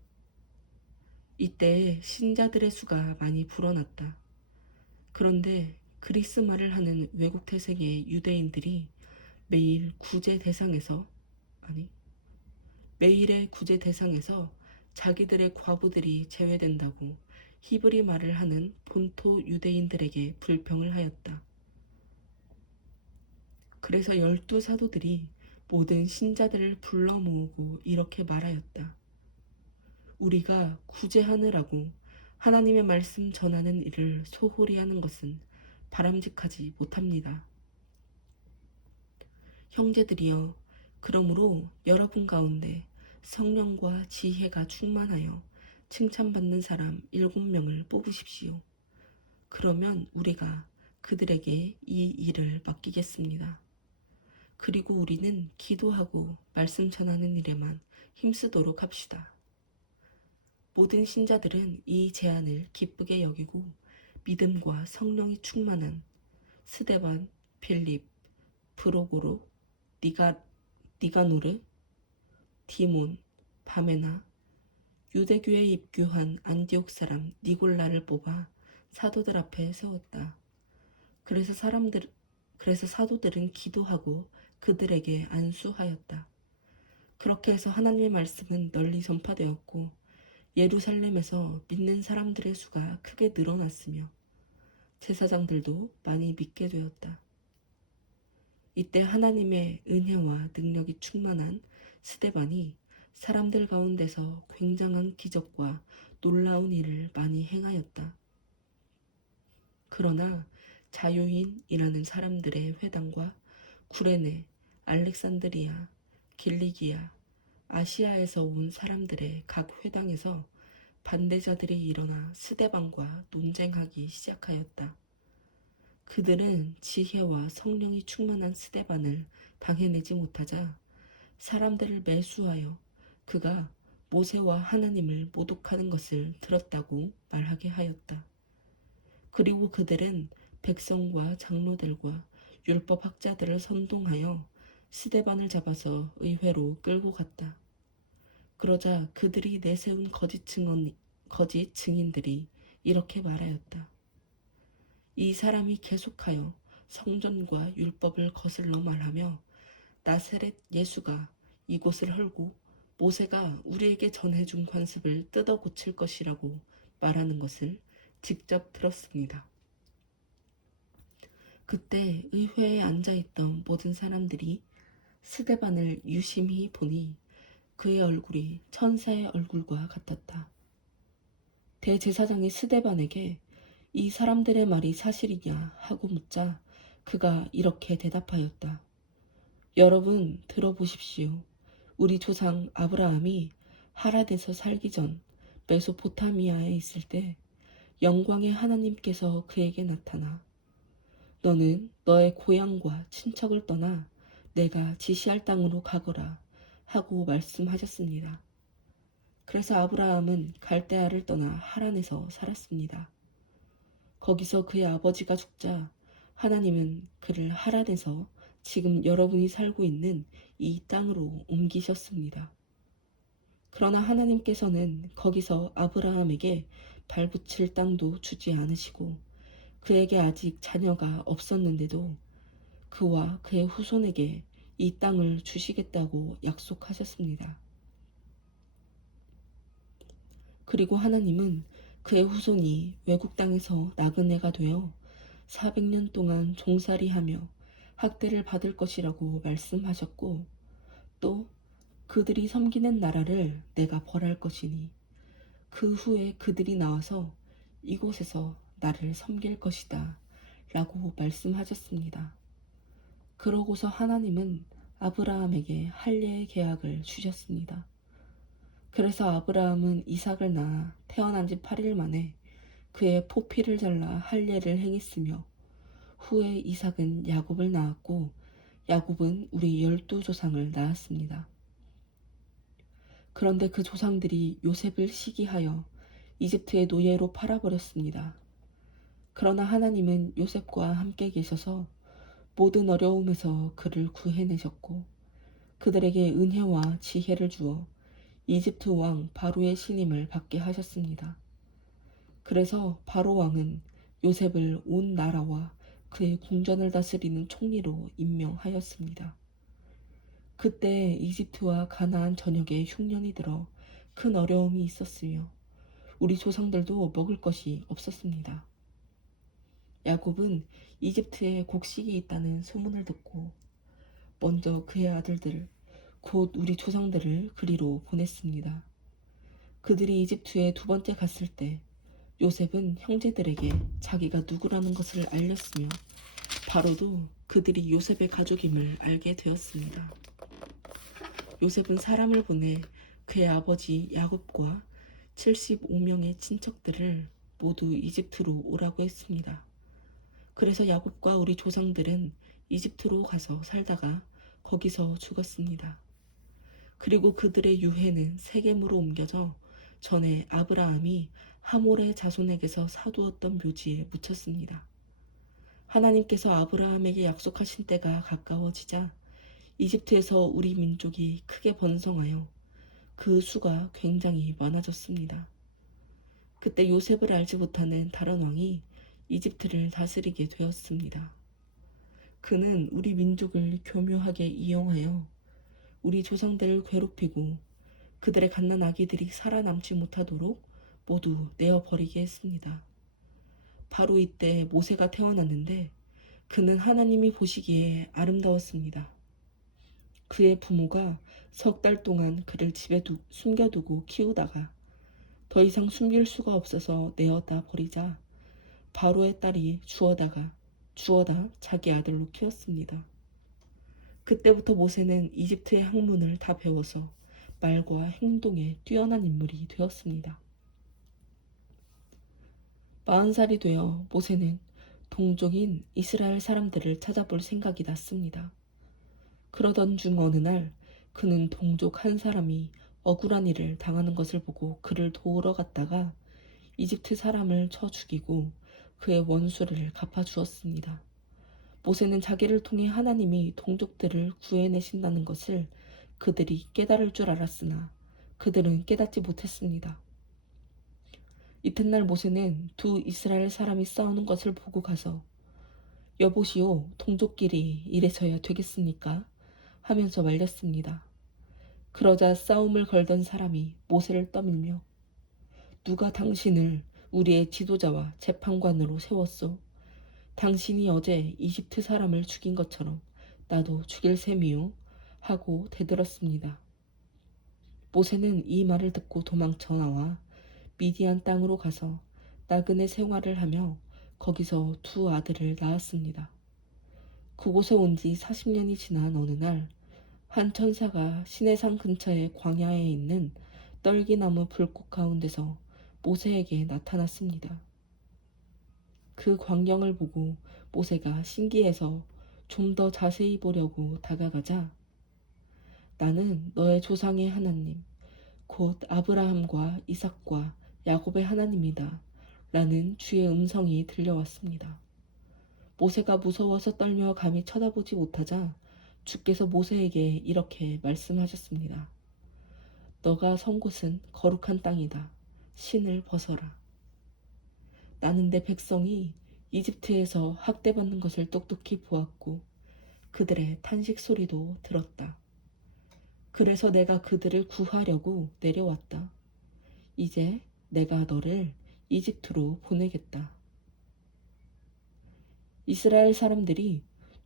이때에 신자들의 수가 많이 불어났다. 그런데 그리스 말을 하는 외국 태생의 유대인들이 매일의 구제 대상에서 자기들의 과부들이 제외된다고 히브리 말을 하는 본토 유대인들에게 불평을 하였다. 그래서 12사도들이 모든 신자들을 불러 모으고 이렇게 말하였다. 우리가 구제하느라고 하나님의 말씀 전하는 일을 소홀히 하는 것은 바람직하지 못합니다. 형제들이여, 그러므로 여러분 가운데 성령과 지혜가 충만하여 칭찬받는 사람 7명을 뽑으십시오. 그러면 우리가 그들에게 이 일을 맡기겠습니다. 그리고 우리는 기도하고 말씀 전하는 일에만 힘쓰도록 합시다. 모든 신자들은 이 제안을 기쁘게 여기고 믿음과 성령이 충만한 스데반, 빌립, 브로고로, 니가노르, 디몬, 바메나, 유대교에 입교한 안디옥 사람 니골라를 뽑아 사도들 앞에 세웠다. 그래서 사도들은 기도하고 그들에게 안수하였다. 그렇게 해서 하나님의 말씀은 널리 전파되었고 예루살렘에서 믿는 사람들의 수가 크게 늘어났으며 제사장들도 많이 믿게 되었다. 이때 하나님의 은혜와 능력이 충만한 스데반이 사람들 가운데서 굉장한 기적과 놀라운 일을 많이 행하였다. 그러나 자유인이라는 사람들의 회당과 구레네, 알렉산드리아, 길리기아, 아시아에서 온 사람들의 각 회당에서 반대자들이 일어나 스데반과 논쟁하기 시작하였다. 그들은 지혜와 성령이 충만한 스데반을 당해내지 못하자 사람들을 매수하여 그가 모세와 하나님을 모독하는 것을 들었다고 말하게 하였다. 그리고 그들은 백성과 장로들과 율법학자들을 선동하여 스데반을 잡아서 의회로 끌고 갔다. 그러자 그들이 내세운 거짓 증인들이 이렇게 말하였다. 이 사람이 계속하여 성전과 율법을 거슬러 말하며 나사렛 예수가 이곳을 헐고 모세가 우리에게 전해준 관습을 뜯어 고칠 것이라고 말하는 것을 직접 들었습니다. 그때 의회에 앉아있던 모든 사람들이 스데반을 유심히 보니 그의 얼굴이 천사의 얼굴과 같았다. 대제사장이 스데반에게 이 사람들의 말이 사실이냐 하고 묻자 그가 이렇게 대답하였다. 여러분 들어보십시오. 우리 조상 아브라함이 하란에서 살기 전 메소포타미아에 있을 때 영광의 하나님께서 그에게 나타나 너는 너의 고향과 친척을 떠나 내가 지시할 땅으로 가거라 하고 말씀하셨습니다. 그래서 아브라함은 갈대아를 떠나 하란에서 살았습니다. 거기서 그의 아버지가 죽자 하나님은 그를 하란에서 지금 여러분이 살고 있는 이 땅으로 옮기셨습니다. 그러나 하나님께서는 거기서 아브라함에게 발붙일 땅도 주지 않으시고 그에게 아직 자녀가 없었는데도 그와 그의 후손에게 이 땅을 주시겠다고 약속하셨습니다. 그리고 하나님은 그의 후손이 외국 땅에서 나그네가 되어 400년 동안 종살이하며 학대를 받을 것이라고 말씀하셨고 또 그들이 섬기는 나라를 내가 벌할 것이니 그 후에 그들이 나와서 이곳에서 나를 섬길 것이다 라고 말씀하셨습니다. 그러고서 하나님은 아브라함에게 할례의 계약을 주셨습니다. 그래서 아브라함은 이삭을 낳아 태어난 지 8일 만에 그의 포피를 잘라 할례를 행했으며 후에 이삭은 야곱을 낳았고 야곱은 우리 12조상을 낳았습니다. 그런데 그 조상들이 요셉을 시기하여 이집트의 노예로 팔아버렸습니다. 그러나 하나님은 요셉과 함께 계셔서 모든 어려움에서 그를 구해내셨고 그들에게 은혜와 지혜를 주어 이집트 왕 바로의 신임을 받게 하셨습니다. 그래서 바로 왕은 요셉을 온 나라와 그의 궁전을 다스리는 총리로 임명하였습니다. 그때 이집트와 가나안 전역에 흉년이 들어 큰 어려움이 있었으며 우리 조상들도 먹을 것이 없었습니다. 야곱은 이집트에 곡식이 있다는 소문을 듣고 먼저 그의 아들들 곧 우리 조상들을 그리로 보냈습니다. 그들이 이집트에 두 번째 갔을 때 요셉은 형제들에게 자기가 누구라는 것을 알렸으며 바로도 그들이 요셉의 가족임을 알게 되었습니다. 요셉은 사람을 보내 그의 아버지 야곱과 75명의 친척들을 모두 이집트로 오라고 했습니다. 그래서 야곱과 우리 조상들은 이집트로 가서 살다가 거기서 죽었습니다. 그리고 그들의 유해는 세겜으로 옮겨져 전에 아브라함이 하몰의 자손에게서 사두었던 묘지에 묻혔습니다. 하나님께서 아브라함에게 약속하신 때가 가까워지자 이집트에서 우리 민족이 크게 번성하여 그 수가 굉장히 많아졌습니다. 그때 요셉을 알지 못하는 다른 왕이 이집트를 다스리게 되었습니다. 그는 우리 민족을 교묘하게 이용하여 우리 조상들을 괴롭히고 그들의 갓난 아기들이 살아남지 못하도록 모두 내어버리게 했습니다. 바로 이때 모세가 태어났는데 그는 하나님이 보시기에 아름다웠습니다. 그의 부모가 3달 동안 그를 집에 숨겨두고 키우다가 더 이상 숨길 수가 없어서 내어다 버리자 바로의 딸이 주어다 자기 아들로 키웠습니다. 그때부터 모세는 이집트의 학문을 다 배워서 말과 행동에 뛰어난 인물이 되었습니다. 40살이 되어 모세는 동족인 이스라엘 사람들을 찾아볼 생각이 났습니다. 그러던 중 어느 날 그는 동족 한 사람이 억울한 일을 당하는 것을 보고 그를 도우러 갔다가 이집트 사람을 쳐 죽이고 그의 원수를 갚아주었습니다. 모세는 자기를 통해 하나님이 동족들을 구해내신다는 것을 그들이 깨달을 줄 알았으나 그들은 깨닫지 못했습니다. 이튿날 모세는 두 이스라엘 사람이 싸우는 것을 보고 가서 여보시오 동족끼리 이래서야 되겠습니까? 하면서 말렸습니다. 그러자 싸움을 걸던 사람이 모세를 떠밀며 누가 당신을 우리의 지도자와 재판관으로 세웠소? 당신이 어제 이집트 사람을 죽인 것처럼 나도 죽일 셈이요? 하고 대들었습니다. 모세는 이 말을 듣고 도망쳐 나와 미디안 땅으로 가서 나그네 생활을 하며 거기서 두 아들을 낳았습니다. 그곳에 온 지 40년이 지난 어느 날 한 천사가 시내산 근처의 광야에 있는 떨기나무 불꽃 가운데서 모세에게 나타났습니다. 그 광경을 보고 모세가 신기해서 좀 더 자세히 보려고 다가가자 나는 너의 조상의 하나님, 곧 아브라함과 이삭과 야곱의 하나님이다. 라는 주의 음성이 들려왔습니다. 모세가 무서워서 떨며 감히 쳐다보지 못하자 주께서 모세에게 이렇게 말씀하셨습니다. 너가 선 곳은 거룩한 땅이다. 신을 벗어라. 나는 내 백성이 이집트에서 학대받는 것을 똑똑히 보았고 그들의 탄식 소리도 들었다. 그래서 내가 그들을 구하려고 내려왔다. 이제 내가 너를 이집트로 보내겠다. 이스라엘 사람들이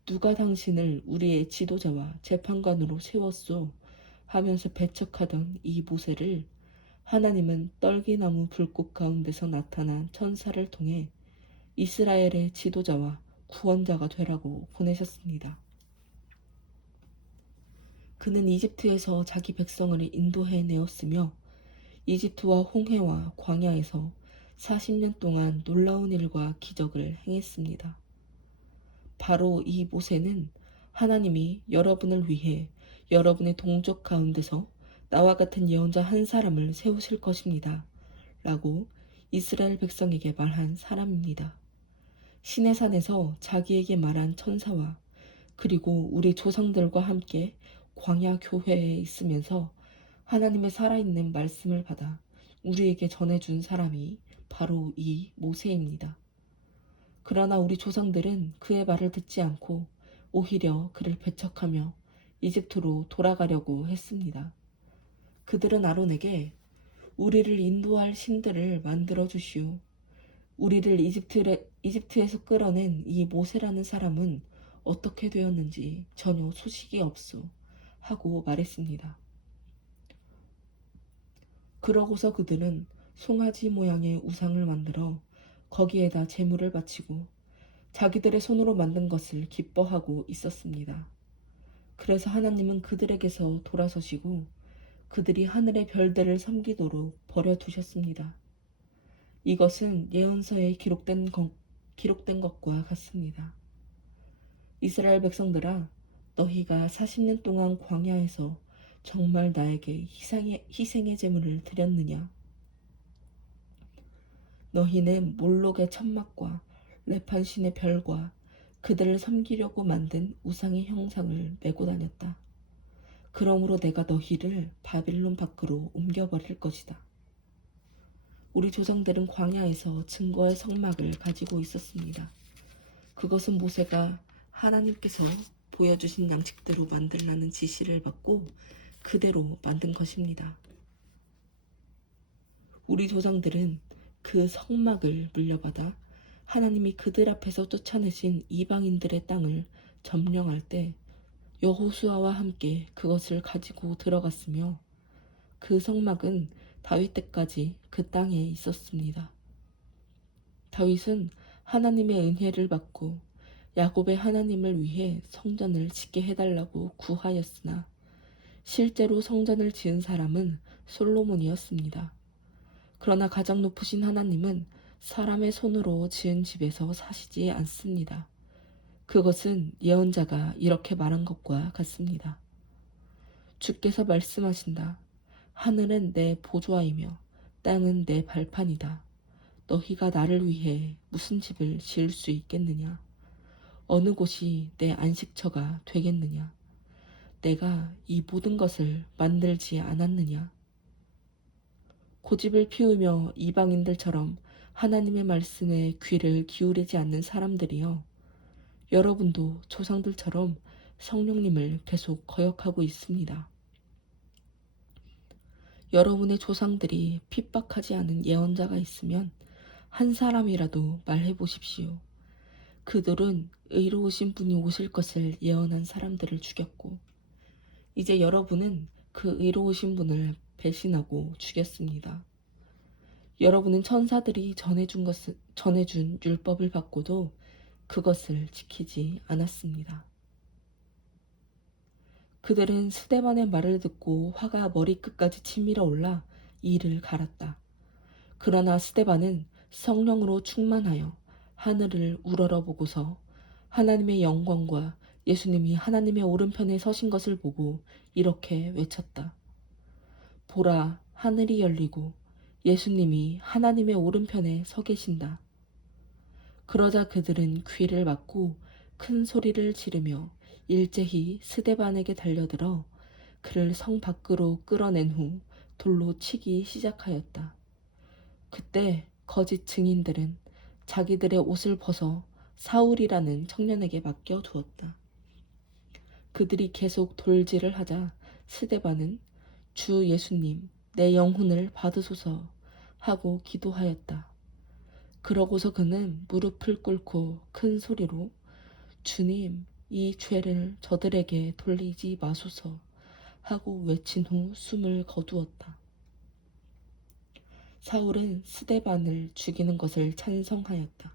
누가 당신을 우리의 지도자와 재판관으로 세웠소? 하면서 배척하던 이 모세를 하나님은 떨기나무 불꽃 가운데서 나타난 천사를 통해 이스라엘의 지도자와 구원자가 되라고 보내셨습니다. 그는 이집트에서 자기 백성을 인도해 내었으며 이집트와 홍해와 광야에서 40년 동안 놀라운 일과 기적을 행했습니다. 바로 이 모세는 하나님이 여러분을 위해 여러분의 동족 가운데서 나와 같은 예언자 한 사람을 세우실 것입니다. 라고 이스라엘 백성에게 말한 사람입니다. 시내산에서 자기에게 말한 천사와 그리고 우리 조상들과 함께 광야 교회에 있으면서 하나님의 살아있는 말씀을 받아 우리에게 전해준 사람이 바로 이 모세입니다. 그러나 우리 조상들은 그의 말을 듣지 않고 오히려 그를 배척하며 이집트로 돌아가려고 했습니다. 그들은 아론에게 우리를 인도할 신들을 만들어 주시오. 우리를 이집트에서 끌어낸 이 모세라는 사람은 어떻게 되었는지 전혀 소식이 없소. 하고 말했습니다. 그러고서 그들은 송아지 모양의 우상을 만들어 거기에다 제물을 바치고 자기들의 손으로 만든 것을 기뻐하고 있었습니다. 그래서 하나님은 그들에게서 돌아서시고 그들이 하늘의 별들을 섬기도록 버려두셨습니다. 이것은 예언서에 기록된 것과 같습니다. 이스라엘 백성들아, 너희가 40년 동안 광야에서 정말 나에게 희생의 제물을 드렸느냐? 너희는 몰록의 천막과 레판신의 별과 그들을 섬기려고 만든 우상의 형상을 메고 다녔다. 그러므로 내가 너희를 바빌론 밖으로 옮겨버릴 것이다. 우리 조상들은 광야에서 증거의 성막을 가지고 있었습니다. 그것은 모세가 하나님께서 보여주신 양식대로 만들라는 지시를 받고 그대로 만든 것입니다. 우리 조상들은 그 성막을 물려받아 하나님이 그들 앞에서 쫓아내신 이방인들의 땅을 점령할 때 여호수아와 함께 그것을 가지고 들어갔으며 그 성막은 다윗 때까지 그 땅에 있었습니다. 다윗은 하나님의 은혜를 받고 야곱의 하나님을 위해 성전을 짓게 해달라고 구하였으나 실제로 성전을 지은 사람은 솔로몬이었습니다. 그러나 가장 높으신 하나님은 사람의 손으로 지은 집에서 사시지 않습니다. 그것은 예언자가 이렇게 말한 것과 같습니다. 주께서 말씀하신다. 하늘은 내 보좌이며 땅은 내 발판이다. 너희가 나를 위해 무슨 집을 지을 수 있겠느냐? 어느 곳이 내 안식처가 되겠느냐? 내가 이 모든 것을 만들지 않았느냐? 고집을 피우며 이방인들처럼 하나님의 말씀에 귀를 기울이지 않는 사람들이여, 여러분도 조상들처럼 성령님을 계속 거역하고 있습니다. 여러분의 조상들이 핍박하지 않은 예언자가 있으면 한 사람이라도 말해 보십시오. 그들은 의로우신 분이 오실 것을 예언한 사람들을 죽였고, 이제 여러분은 그 의로우신 분을 배신하고 죽였습니다. 여러분은 천사들이 전해준 율법을 받고도 그것을 지키지 않았습니다. 그들은 스데반의 말을 듣고 화가 머리끝까지 치밀어 올라 이를 갈았다. 그러나 스데반은 성령으로 충만하여 하늘을 우러러보고서 하나님의 영광과 예수님이 하나님의 오른편에 서신 것을 보고 이렇게 외쳤다. 보라, 하늘이 열리고 예수님이 하나님의 오른편에 서 계신다. 그러자 그들은 귀를 막고 큰 소리를 지르며 일제히 스데반에게 달려들어 그를 성 밖으로 끌어낸 후 돌로 치기 시작하였다. 그때 거짓 증인들은 자기들의 옷을 벗어 사울이라는 청년에게 맡겨 두었다. 그들이 계속 돌질을 하자 스데반은 주 예수님, 내 영혼을 받으소서 하고 기도하였다. 그러고서 그는 무릎을 꿇고 큰 소리로 주님, 이 죄를 저들에게 돌리지 마소서 하고 외친 후 숨을 거두었다. 사울은 스데반을 죽이는 것을 찬성하였다.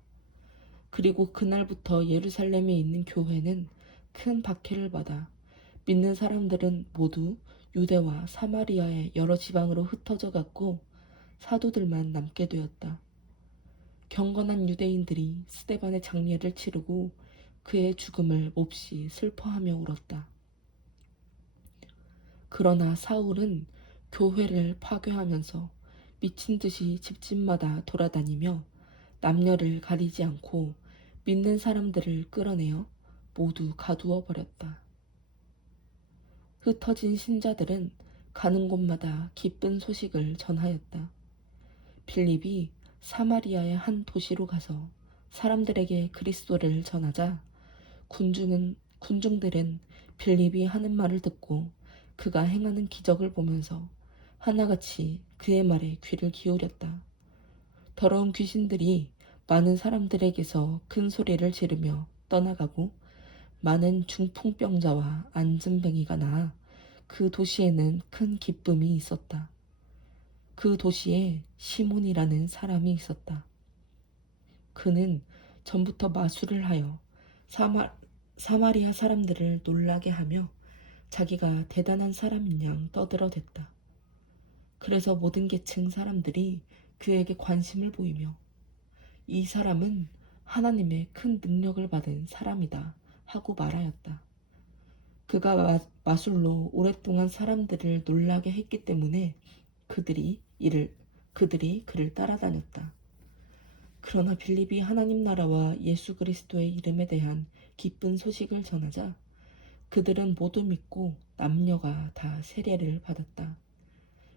그리고 그날부터 예루살렘에 있는 교회는 큰 박해를 받아 믿는 사람들은 모두 유대와 사마리아의 여러 지방으로 흩어져 갔고 사도들만 남게 되었다. 경건한 유대인들이 스데반의 장례를 치르고 그의 죽음을 몹시 슬퍼하며 울었다. 그러나 사울은 교회를 파괴하면서 미친 듯이 집집마다 돌아다니며 남녀를 가리지 않고 믿는 사람들을 끌어내어 모두 가두어 버렸다. 흩어진 신자들은 가는 곳마다 기쁜 소식을 전하였다. 빌립이 사마리아의 한 도시로 가서 사람들에게 그리스도를 전하자 군중들은 빌립이 하는 말을 듣고 그가 행하는 기적을 보면서 하나같이 그의 말에 귀를 기울였다. 더러운 귀신들이 많은 사람들에게서 큰 소리를 지르며 떠나가고 많은 중풍병자와 안진뱅이가 나아 그 도시에는 큰 기쁨이 있었다. 그 도시에 시몬이라는 사람이 있었다. 그는 전부터 마술을 하여 사마리아 사람들을 놀라게 하며 자기가 대단한 사람인 양 떠들어댔다. 그래서 모든 계층 사람들이 그에게 관심을 보이며 이 사람은 하나님의 큰 능력을 받은 사람이다 하고 말하였다. 그가 마술로 오랫동안 사람들을 놀라게 했기 때문에 그들이 그를 따라다녔다. 그러나 빌립이 하나님 나라와 예수 그리스도의 이름에 대한 기쁜 소식을 전하자 그들은 모두 믿고 남녀가 다 세례를 받았다.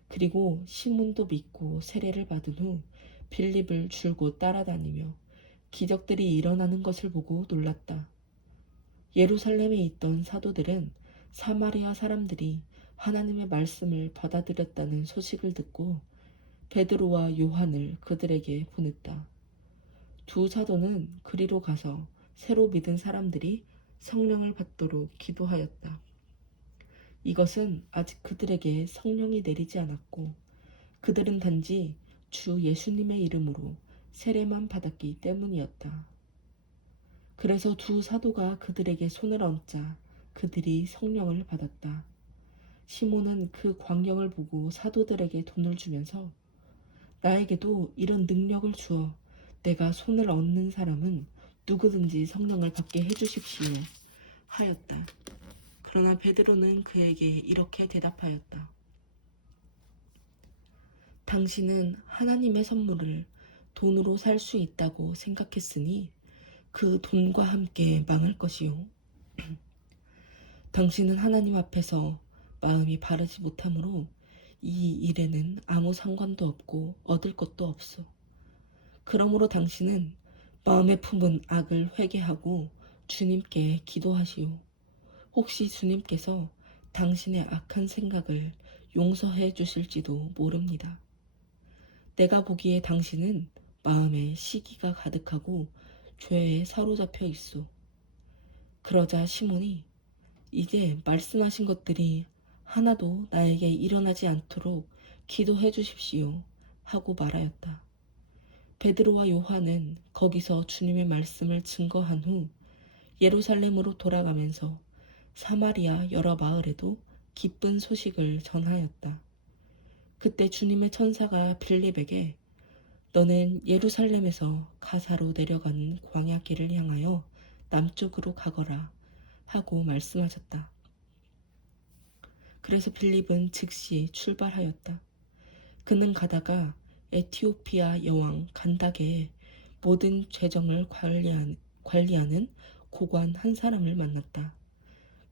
그리고 시몬도 믿고 세례를 받은 후 빌립을 줄곧 따라다니며 기적들이 일어나는 것을 보고 놀랐다. 예루살렘에 있던 사도들은 사마리아 사람들이 하나님의 말씀을 받아들였다는 소식을 듣고 베드로와 요한을 그들에게 보냈다. 두 사도는 그리로 가서 새로 믿은 사람들이 성령을 받도록 기도하였다. 이것은 아직 그들에게 성령이 내리지 않았고 그들은 단지 주 예수님의 이름으로 세례만 받았기 때문이었다. 그래서 두 사도가 그들에게 손을 얹자 그들이 성령을 받았다. 시몬은 그 광경을 보고 사도들에게 돈을 주면서 나에게도 이런 능력을 주어 내가 손을 얹는 사람은 누구든지 성령을 받게 해주십시오 하였다. 그러나 베드로는 그에게 이렇게 대답하였다. 당신은 하나님의 선물을 돈으로 살 수 있다고 생각했으니 그 돈과 함께 망할 것이요. 당신은 하나님 앞에서 마음이 바르지 못하므로 이 일에는 아무 상관도 없고 얻을 것도 없어. 그러므로 당신은 마음에 품은 악을 회개하고 주님께 기도하시오. 혹시 주님께서 당신의 악한 생각을 용서해 주실지도 모릅니다. 내가 보기에 당신은 마음에 시기가 가득하고 죄에 사로잡혀 있소. 그러자 시몬이 이제 말씀하신 것들이 하나도 나에게 일어나지 않도록 기도해 주십시오 하고 말하였다. 베드로와 요한은 거기서 주님의 말씀을 증거한 후 예루살렘으로 돌아가면서 사마리아 여러 마을에도 기쁜 소식을 전하였다. 그때 주님의 천사가 빌립에게 너는 예루살렘에서 가사로 내려가는 광야길을 향하여 남쪽으로 가거라 하고 말씀하셨다. 그래서 빌립은 즉시 출발하였다. 그는 가다가 에티오피아 여왕 간다게의 모든 재정을 관리하는 고관 한 사람을 만났다.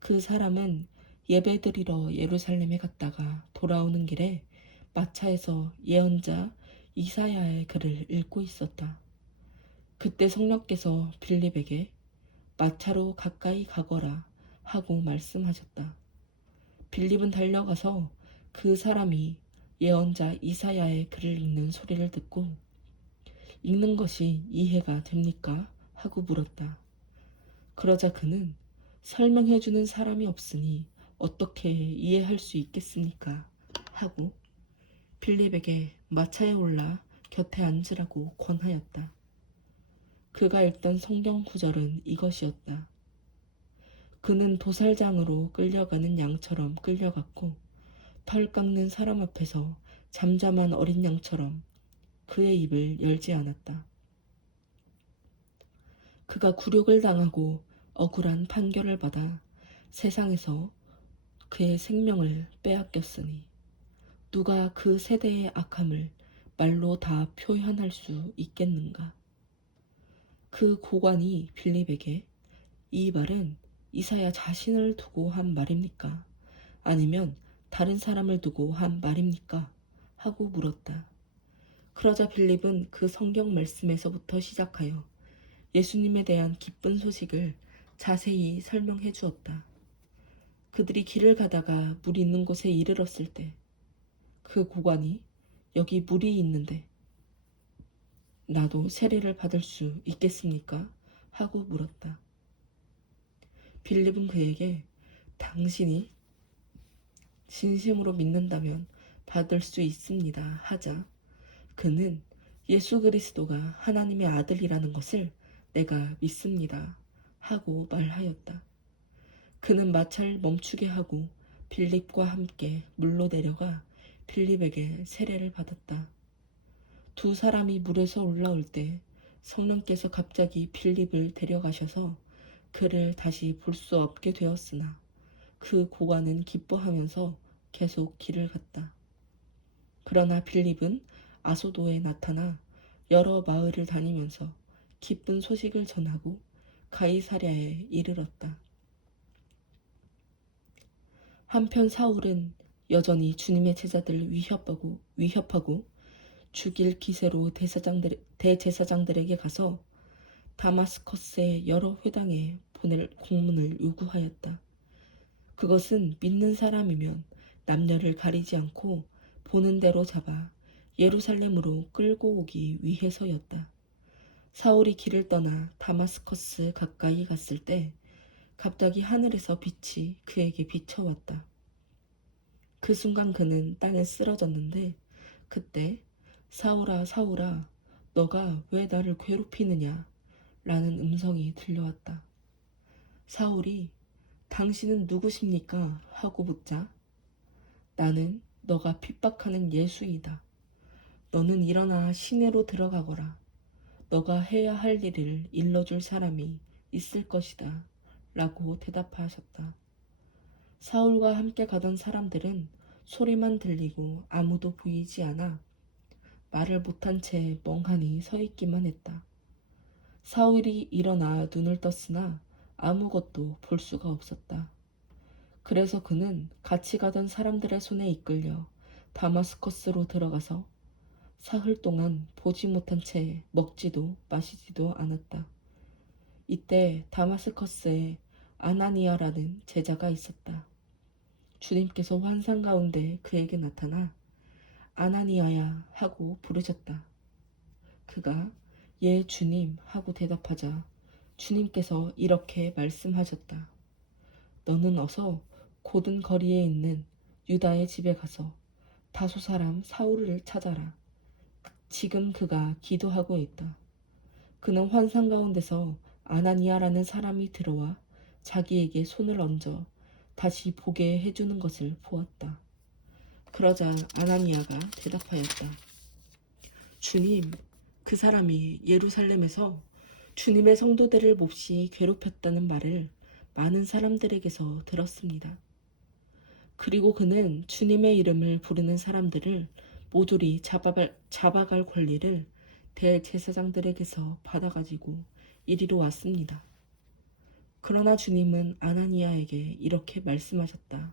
그 사람은 예배드리러 예루살렘에 갔다가 돌아오는 길에 마차에서 예언자 이사야의 글을 읽고 있었다. 그때 성령께서 빌립에게 마차로 가까이 가거라 하고 말씀하셨다. 빌립은 달려가서 그 사람이 예언자 이사야의 글을 읽는 소리를 듣고 읽는 것이 이해가 됩니까? 하고 물었다. 그러자 그는 설명해주는 사람이 없으니 어떻게 이해할 수 있겠습니까? 하고 빌립에게 마차에 올라 곁에 앉으라고 권하였다. 그가 읽던 성경 구절은 이것이었다. 그는 도살장으로 끌려가는 양처럼 끌려갔고 털 깎는 사람 앞에서 잠잠한 어린 양처럼 그의 입을 열지 않았다. 그가 굴욕을 당하고 억울한 판결을 받아 세상에서 그의 생명을 빼앗겼으니 누가 그 세대의 악함을 말로 다 표현할 수 있겠는가? 그 고관이 빌립에게 이 말은 이사야 자신을 두고 한 말입니까? 아니면 다른 사람을 두고 한 말입니까? 하고 물었다. 그러자 빌립은 그 성경 말씀에서부터 시작하여 예수님에 대한 기쁜 소식을 자세히 설명해 주었다. 그들이 길을 가다가 물이 있는 곳에 이르렀을 때 그 고관이 여기 물이 있는데 나도 세례를 받을 수 있겠습니까? 하고 물었다. 빌립은 그에게 당신이 진심으로 믿는다면 받을 수 있습니다 하자 그는 예수 그리스도가 하나님의 아들이라는 것을 내가 믿습니다 하고 말하였다. 그는 마차를 멈추게 하고 빌립과 함께 물로 내려가 빌립에게 세례를 받았다. 두 사람이 물에서 올라올 때 성령께서 갑자기 빌립을 데려가셔서 그를 다시 볼 수 없게 되었으나 그 고관은 기뻐하면서 계속 길을 갔다. 그러나 빌립은 아소도에 나타나 여러 마을을 다니면서 기쁜 소식을 전하고 가이사랴에 이르렀다. 한편 사울은 여전히 주님의 제자들을 위협하고 죽일 기세로 대제사장들에게 가서 다마스커스의 여러 회당에 보낼 공문을 요구하였다. 그것은 믿는 사람이면 남녀를 가리지 않고 보는 대로 잡아 예루살렘으로 끌고 오기 위해서였다. 사울이 길을 떠나 다마스커스 가까이 갔을 때 갑자기 하늘에서 빛이 그에게 비춰왔다. 그 순간 그는 땅에 쓰러졌는데 그때 사울아 사울아 너가 왜 나를 괴롭히느냐 라는 음성이 들려왔다. 사울이 당신은 누구십니까? 하고 묻자 나는 너가 핍박하는 예수이다. 너는 일어나 시내로 들어가거라. 너가 해야 할 일을 일러줄 사람이 있을 것이다. 라고 대답하셨다. 사울과 함께 가던 사람들은 소리만 들리고 아무도 보이지 않아 말을 못한 채 멍하니 서 있기만 했다. 사울이 일어나 눈을 떴으나 아무것도 볼 수가 없었다. 그래서 그는 같이 가던 사람들의 손에 이끌려 다마스커스로 들어가서 사흘 동안 보지 못한 채 먹지도 마시지도 않았다. 이때 다마스커스에 아나니아라는 제자가 있었다. 주님께서 환상 가운데 그에게 나타나 아나니아야 하고 부르셨다. 그가 예 주님 하고 대답하자 주님께서 이렇게 말씀하셨다. 너는 어서 고든 거리에 있는 유다의 집에 가서 다소 사람 사울을 찾아라. 지금 그가 기도하고 있다. 그는 환상 가운데서 아나니아라는 사람이 들어와 자기에게 손을 얹어 다시 보게 해주는 것을 보았다. 그러자 아나니아가 대답하였다. 주님, 그 사람이 예루살렘에서 주님의 성도들을 몹시 괴롭혔다는 말을 많은 사람들에게서 들었습니다. 그리고 그는 주님의 이름을 부르는 사람들을 모조리 잡아갈 권리를 대제사장들에게서 받아가지고 이리로 왔습니다. 그러나 주님은 아나니아에게 이렇게 말씀하셨다.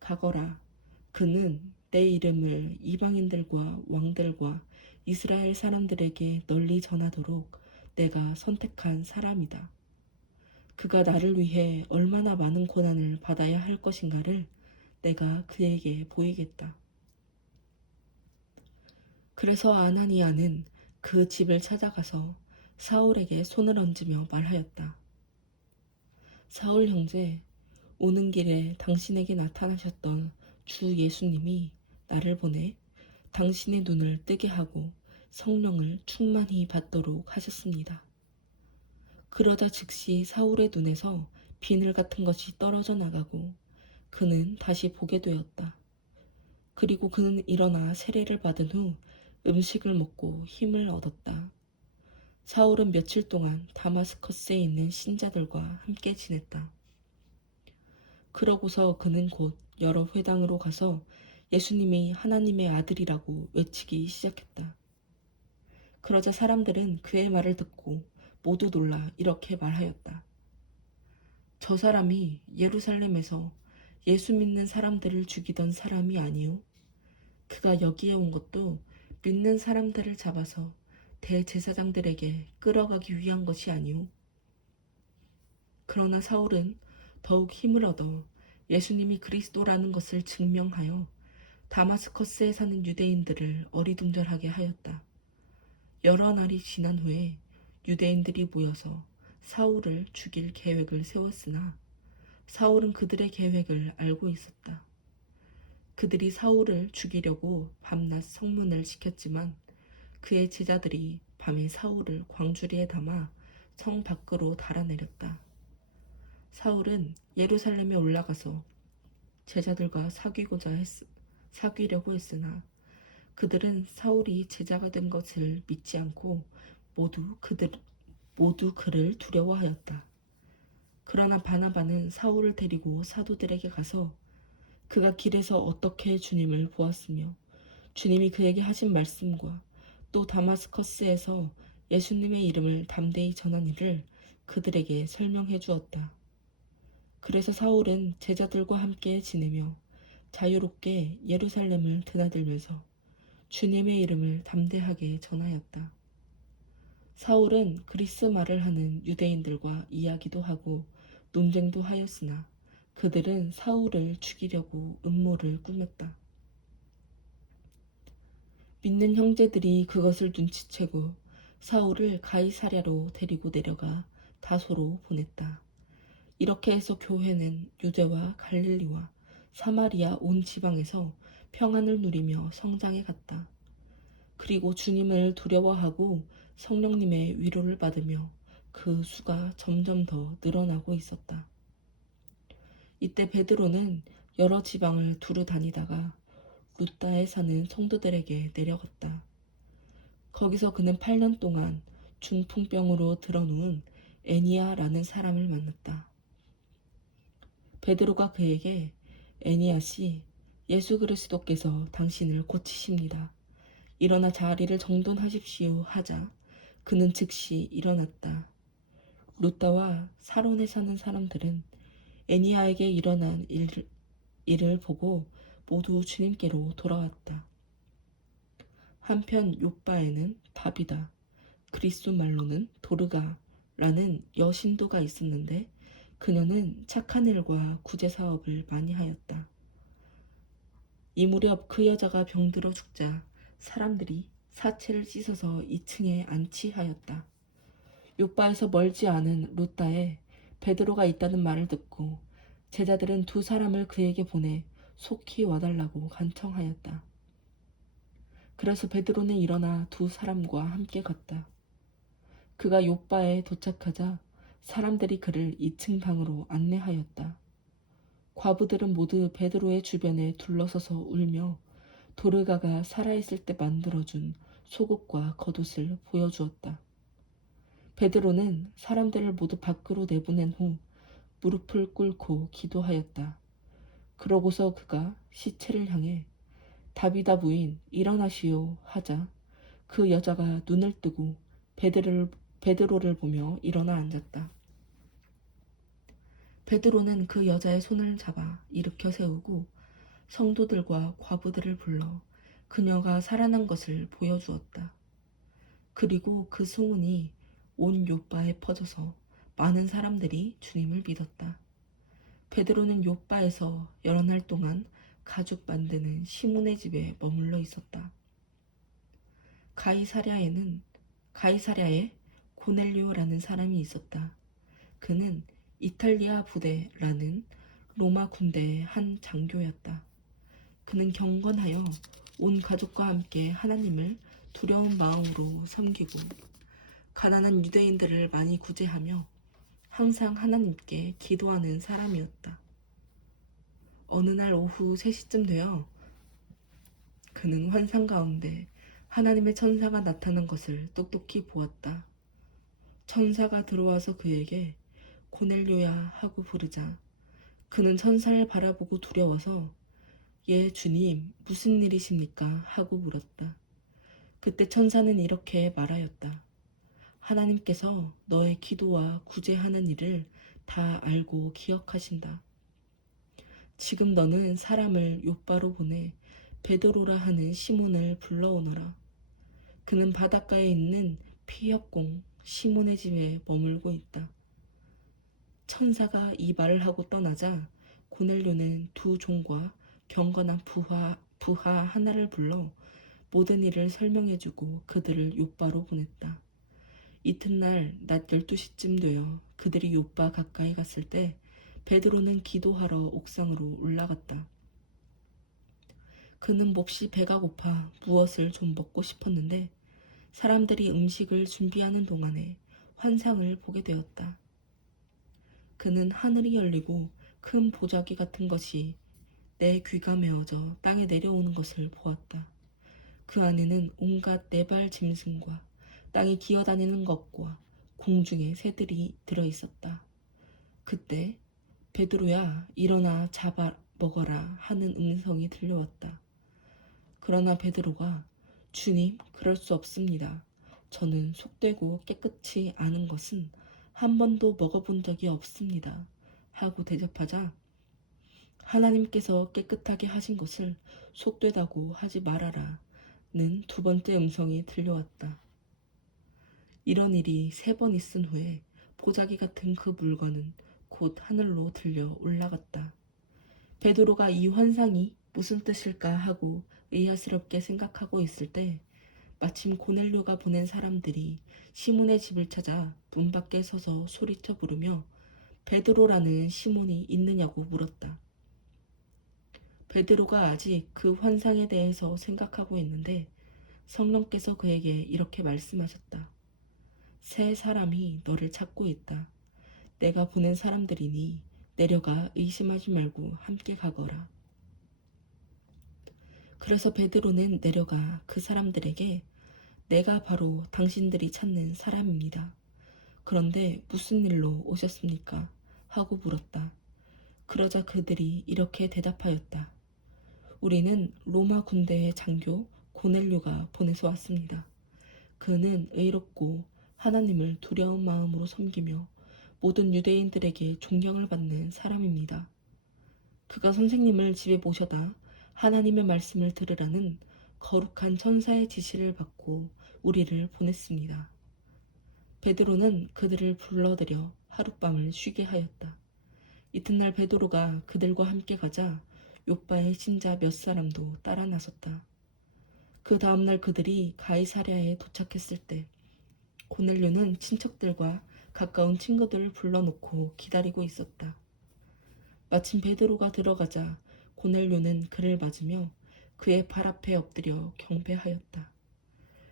가거라. 그는 내 이름을 이방인들과 왕들과 이스라엘 사람들에게 널리 전하도록 내가 선택한 사람이다. 그가 나를 위해 얼마나 많은 고난을 받아야 할 것인가를 내가 그에게 보이겠다. 그래서 아나니아는 그 집을 찾아가서 사울에게 손을 얹으며 말하였다. 사울 형제, 오는 길에 당신에게 나타나셨던 주 예수님이 나를 보내 당신의 눈을 뜨게 하고 성령을 충만히 받도록 하셨습니다. 그러자 즉시 사울의 눈에서 비늘 같은 것이 떨어져 나가고 그는 다시 보게 되었다. 그리고 그는 일어나 세례를 받은 후 음식을 먹고 힘을 얻었다. 사울은 며칠 동안 다마스커스에 있는 신자들과 함께 지냈다. 그러고서 그는 곧 여러 회당으로 가서 예수님이 하나님의 아들이라고 외치기 시작했다. 그러자 사람들은 그의 말을 듣고 모두 놀라 이렇게 말하였다. 저 사람이 예루살렘에서 예수 믿는 사람들을 죽이던 사람이 아니오? 그가 여기에 온 것도 믿는 사람들을 잡아서 대제사장들에게 끌어가기 위한 것이 아니오? 그러나 사울은 더욱 힘을 얻어 예수님이 그리스도라는 것을 증명하여 다마스커스에 사는 유대인들을 어리둥절하게 하였다. 여러 날이 지난 후에 유대인들이 모여서 사울을 죽일 계획을 세웠으나 사울은 그들의 계획을 알고 있었다. 그들이 사울을 죽이려고 밤낮 성문을 지켰지만 그의 제자들이 밤에 사울을 광주리에 담아 성 밖으로 달아내렸다. 사울은 예루살렘에 올라가서 제자들과 사귀려고 했으나 그들은 사울이 제자가 된 것을 믿지 않고 모두 그를 두려워하였다. 그러나 바나바는 사울을 데리고 사도들에게 가서 그가 길에서 어떻게 주님을 보았으며 주님이 그에게 하신 말씀과 또 다마스커스에서 예수님의 이름을 담대히 전한 일을 그들에게 설명해 주었다. 그래서 사울은 제자들과 함께 지내며 자유롭게 예루살렘을 드나들면서 주님의 이름을 담대하게 전하였다. 사울은 그리스 말을 하는 유대인들과 이야기도 하고 논쟁도 하였으나 그들은 사울을 죽이려고 음모를 꾸몄다. 믿는 형제들이 그것을 눈치채고 사울을 가이사랴로 데리고 내려가 다소로 보냈다. 이렇게 해서 교회는 유대와 갈릴리와 사마리아 온 지방에서 평안을 누리며 성장해 갔다. 그리고 주님을 두려워하고 성령님의 위로를 받으며 그 수가 점점 더 늘어나고 있었다. 이때 베드로는 여러 지방을 두루 다니다가 루따에 사는 성도들에게 내려갔다. 거기서 그는 8년 동안 중풍병으로 들어누운 애니아라는 사람을 만났다. 베드로가 그에게 애니아 씨, 예수 그리스도께서 당신을 고치십니다. 일어나 자리를 정돈하십시오 하자 그는 즉시 일어났다. 루따와 사론에 사는 사람들은 애니아에게 일어난 일을 보고 모두 주님께로 돌아왔다. 한편 요빠에는 다비다, 그리스 말로는 도르가라는 여신도가 있었는데 그녀는 착한 일과 구제 사업을 많이 하였다. 이 무렵 그 여자가 병들어 죽자 사람들이 사체를 씻어서 2층에 안치하였다. 요바에서 멀지 않은 루따에 베드로가 있다는 말을 듣고 제자들은 두 사람을 그에게 보내 속히 와달라고 간청하였다. 그래서 베드로는 일어나 두 사람과 함께 갔다. 그가 요바에 도착하자 사람들이 그를 2층 방으로 안내하였다. 과부들은 모두 베드로의 주변에 둘러서서 울며 도르가가 살아있을 때 만들어준 속옷과 겉옷을 보여주었다. 베드로는 사람들을 모두 밖으로 내보낸 후 무릎을 꿇고 기도하였다. 그러고서 그가 시체를 향해 다비다 부인 일어나시오 하자 그 여자가 눈을 뜨고 베드로를 보며 일어나 앉았다. 베드로는 그 여자의 손을 잡아 일으켜 세우고 성도들과 과부들을 불러 그녀가 살아난 것을 보여주었다. 그리고 그 소문이 온 요바에 퍼져서 많은 사람들이 주님을 믿었다. 베드로는 요바에서 여러 날 동안 가죽 만드는 시몬의 집에 머물러 있었다. 가이사랴에 고넬료라는 사람이 있었다. 그는 이탈리아 부대라는 로마 군대의 한 장교였다. 그는 경건하여 온 가족과 함께 하나님을 두려운 마음으로 섬기고 가난한 유대인들을 많이 구제하며 항상 하나님께 기도하는 사람이었다. 어느 날 오후 3시쯤 되어 그는 환상 가운데 하나님의 천사가 나타난 것을 똑똑히 보았다. 천사가 들어와서 그에게 고넬료야 하고 부르자 그는 천사를 바라보고 두려워서 예 주님 무슨 일이십니까 하고 물었다. 그때 천사는 이렇게 말하였다. 하나님께서 너의 기도와 구제하는 일을 다 알고 기억하신다. 지금 너는 사람을 요바로 보내 베드로라 하는 시몬을 불러오너라. 그는 바닷가에 있는 피역공 시몬의 집에 머물고 있다. 천사가 이 말을 하고 떠나자 고넬료는 두 종과 경건한 부하 하나를 불러 모든 일을 설명해주고 그들을 요바로 보냈다. 이튿날 낮 12시쯤 되어 그들이 요바 가까이 갔을 때 베드로는 기도하러 옥상으로 올라갔다. 그는 몹시 배가 고파 무엇을 좀 먹고 싶었는데 사람들이 음식을 준비하는 동안에 환상을 보게 되었다. 그는 하늘이 열리고 큰 보자기 같은 것이 내 귀가 메어져 땅에 내려오는 것을 보았다. 그 안에는 온갖 네발 짐승과 땅에 기어다니는 것과 공중의 새들이 들어있었다. 그때 베드로야 일어나 잡아 먹어라 하는 음성이 들려왔다. 그러나 베드로가 주님 그럴 수 없습니다. 저는 속되고 깨끗이 아는 것은 한 번도 먹어본 적이 없습니다. 하고 대접하자 하나님께서 깨끗하게 하신 것을 속되다고 하지 말아라 는 두 번째 음성이 들려왔다. 이런 일이 3번 있은 후에 보자기 같은 그 물건은 곧 하늘로 들려 올라갔다. 베드로가 이 환상이 무슨 뜻일까 하고 의아스럽게 생각하고 있을 때 마침 고넬료가 보낸 사람들이 시몬의 집을 찾아 문 밖에 서서 소리쳐 부르며 베드로라는 시몬이 있느냐고 물었다. 베드로가 아직 그 환상에 대해서 생각하고 있는데 성령께서 그에게 이렇게 말씀하셨다. 세 사람이 너를 찾고 있다. 내가 보낸 사람들이니 내려가 의심하지 말고 함께 가거라. 그래서 베드로는 내려가 그 사람들에게 내가 바로 당신들이 찾는 사람입니다. 그런데 무슨 일로 오셨습니까? 하고 물었다. 그러자 그들이 이렇게 대답하였다. 우리는 로마 군대의 장교 고넬료가 보내서 왔습니다. 그는 의롭고 하나님을 두려운 마음으로 섬기며 모든 유대인들에게 존경을 받는 사람입니다. 그가 선생님을 집에 모셔다 하나님의 말씀을 들으라는 거룩한 천사의 지시를 받고 우리를 보냈습니다. 베드로는 그들을 불러들여 하룻밤을 쉬게 하였다. 이튿날 베드로가 그들과 함께 가자 욥바의 신자 몇 사람도 따라 나섰다. 그 다음날 그들이 가이사랴에 도착했을 때 고넬료는 친척들과 가까운 친구들을 불러놓고 기다리고 있었다. 마침 베드로가 들어가자 고넬료는 그를 맞으며 그의 발 앞에 엎드려 경배하였다.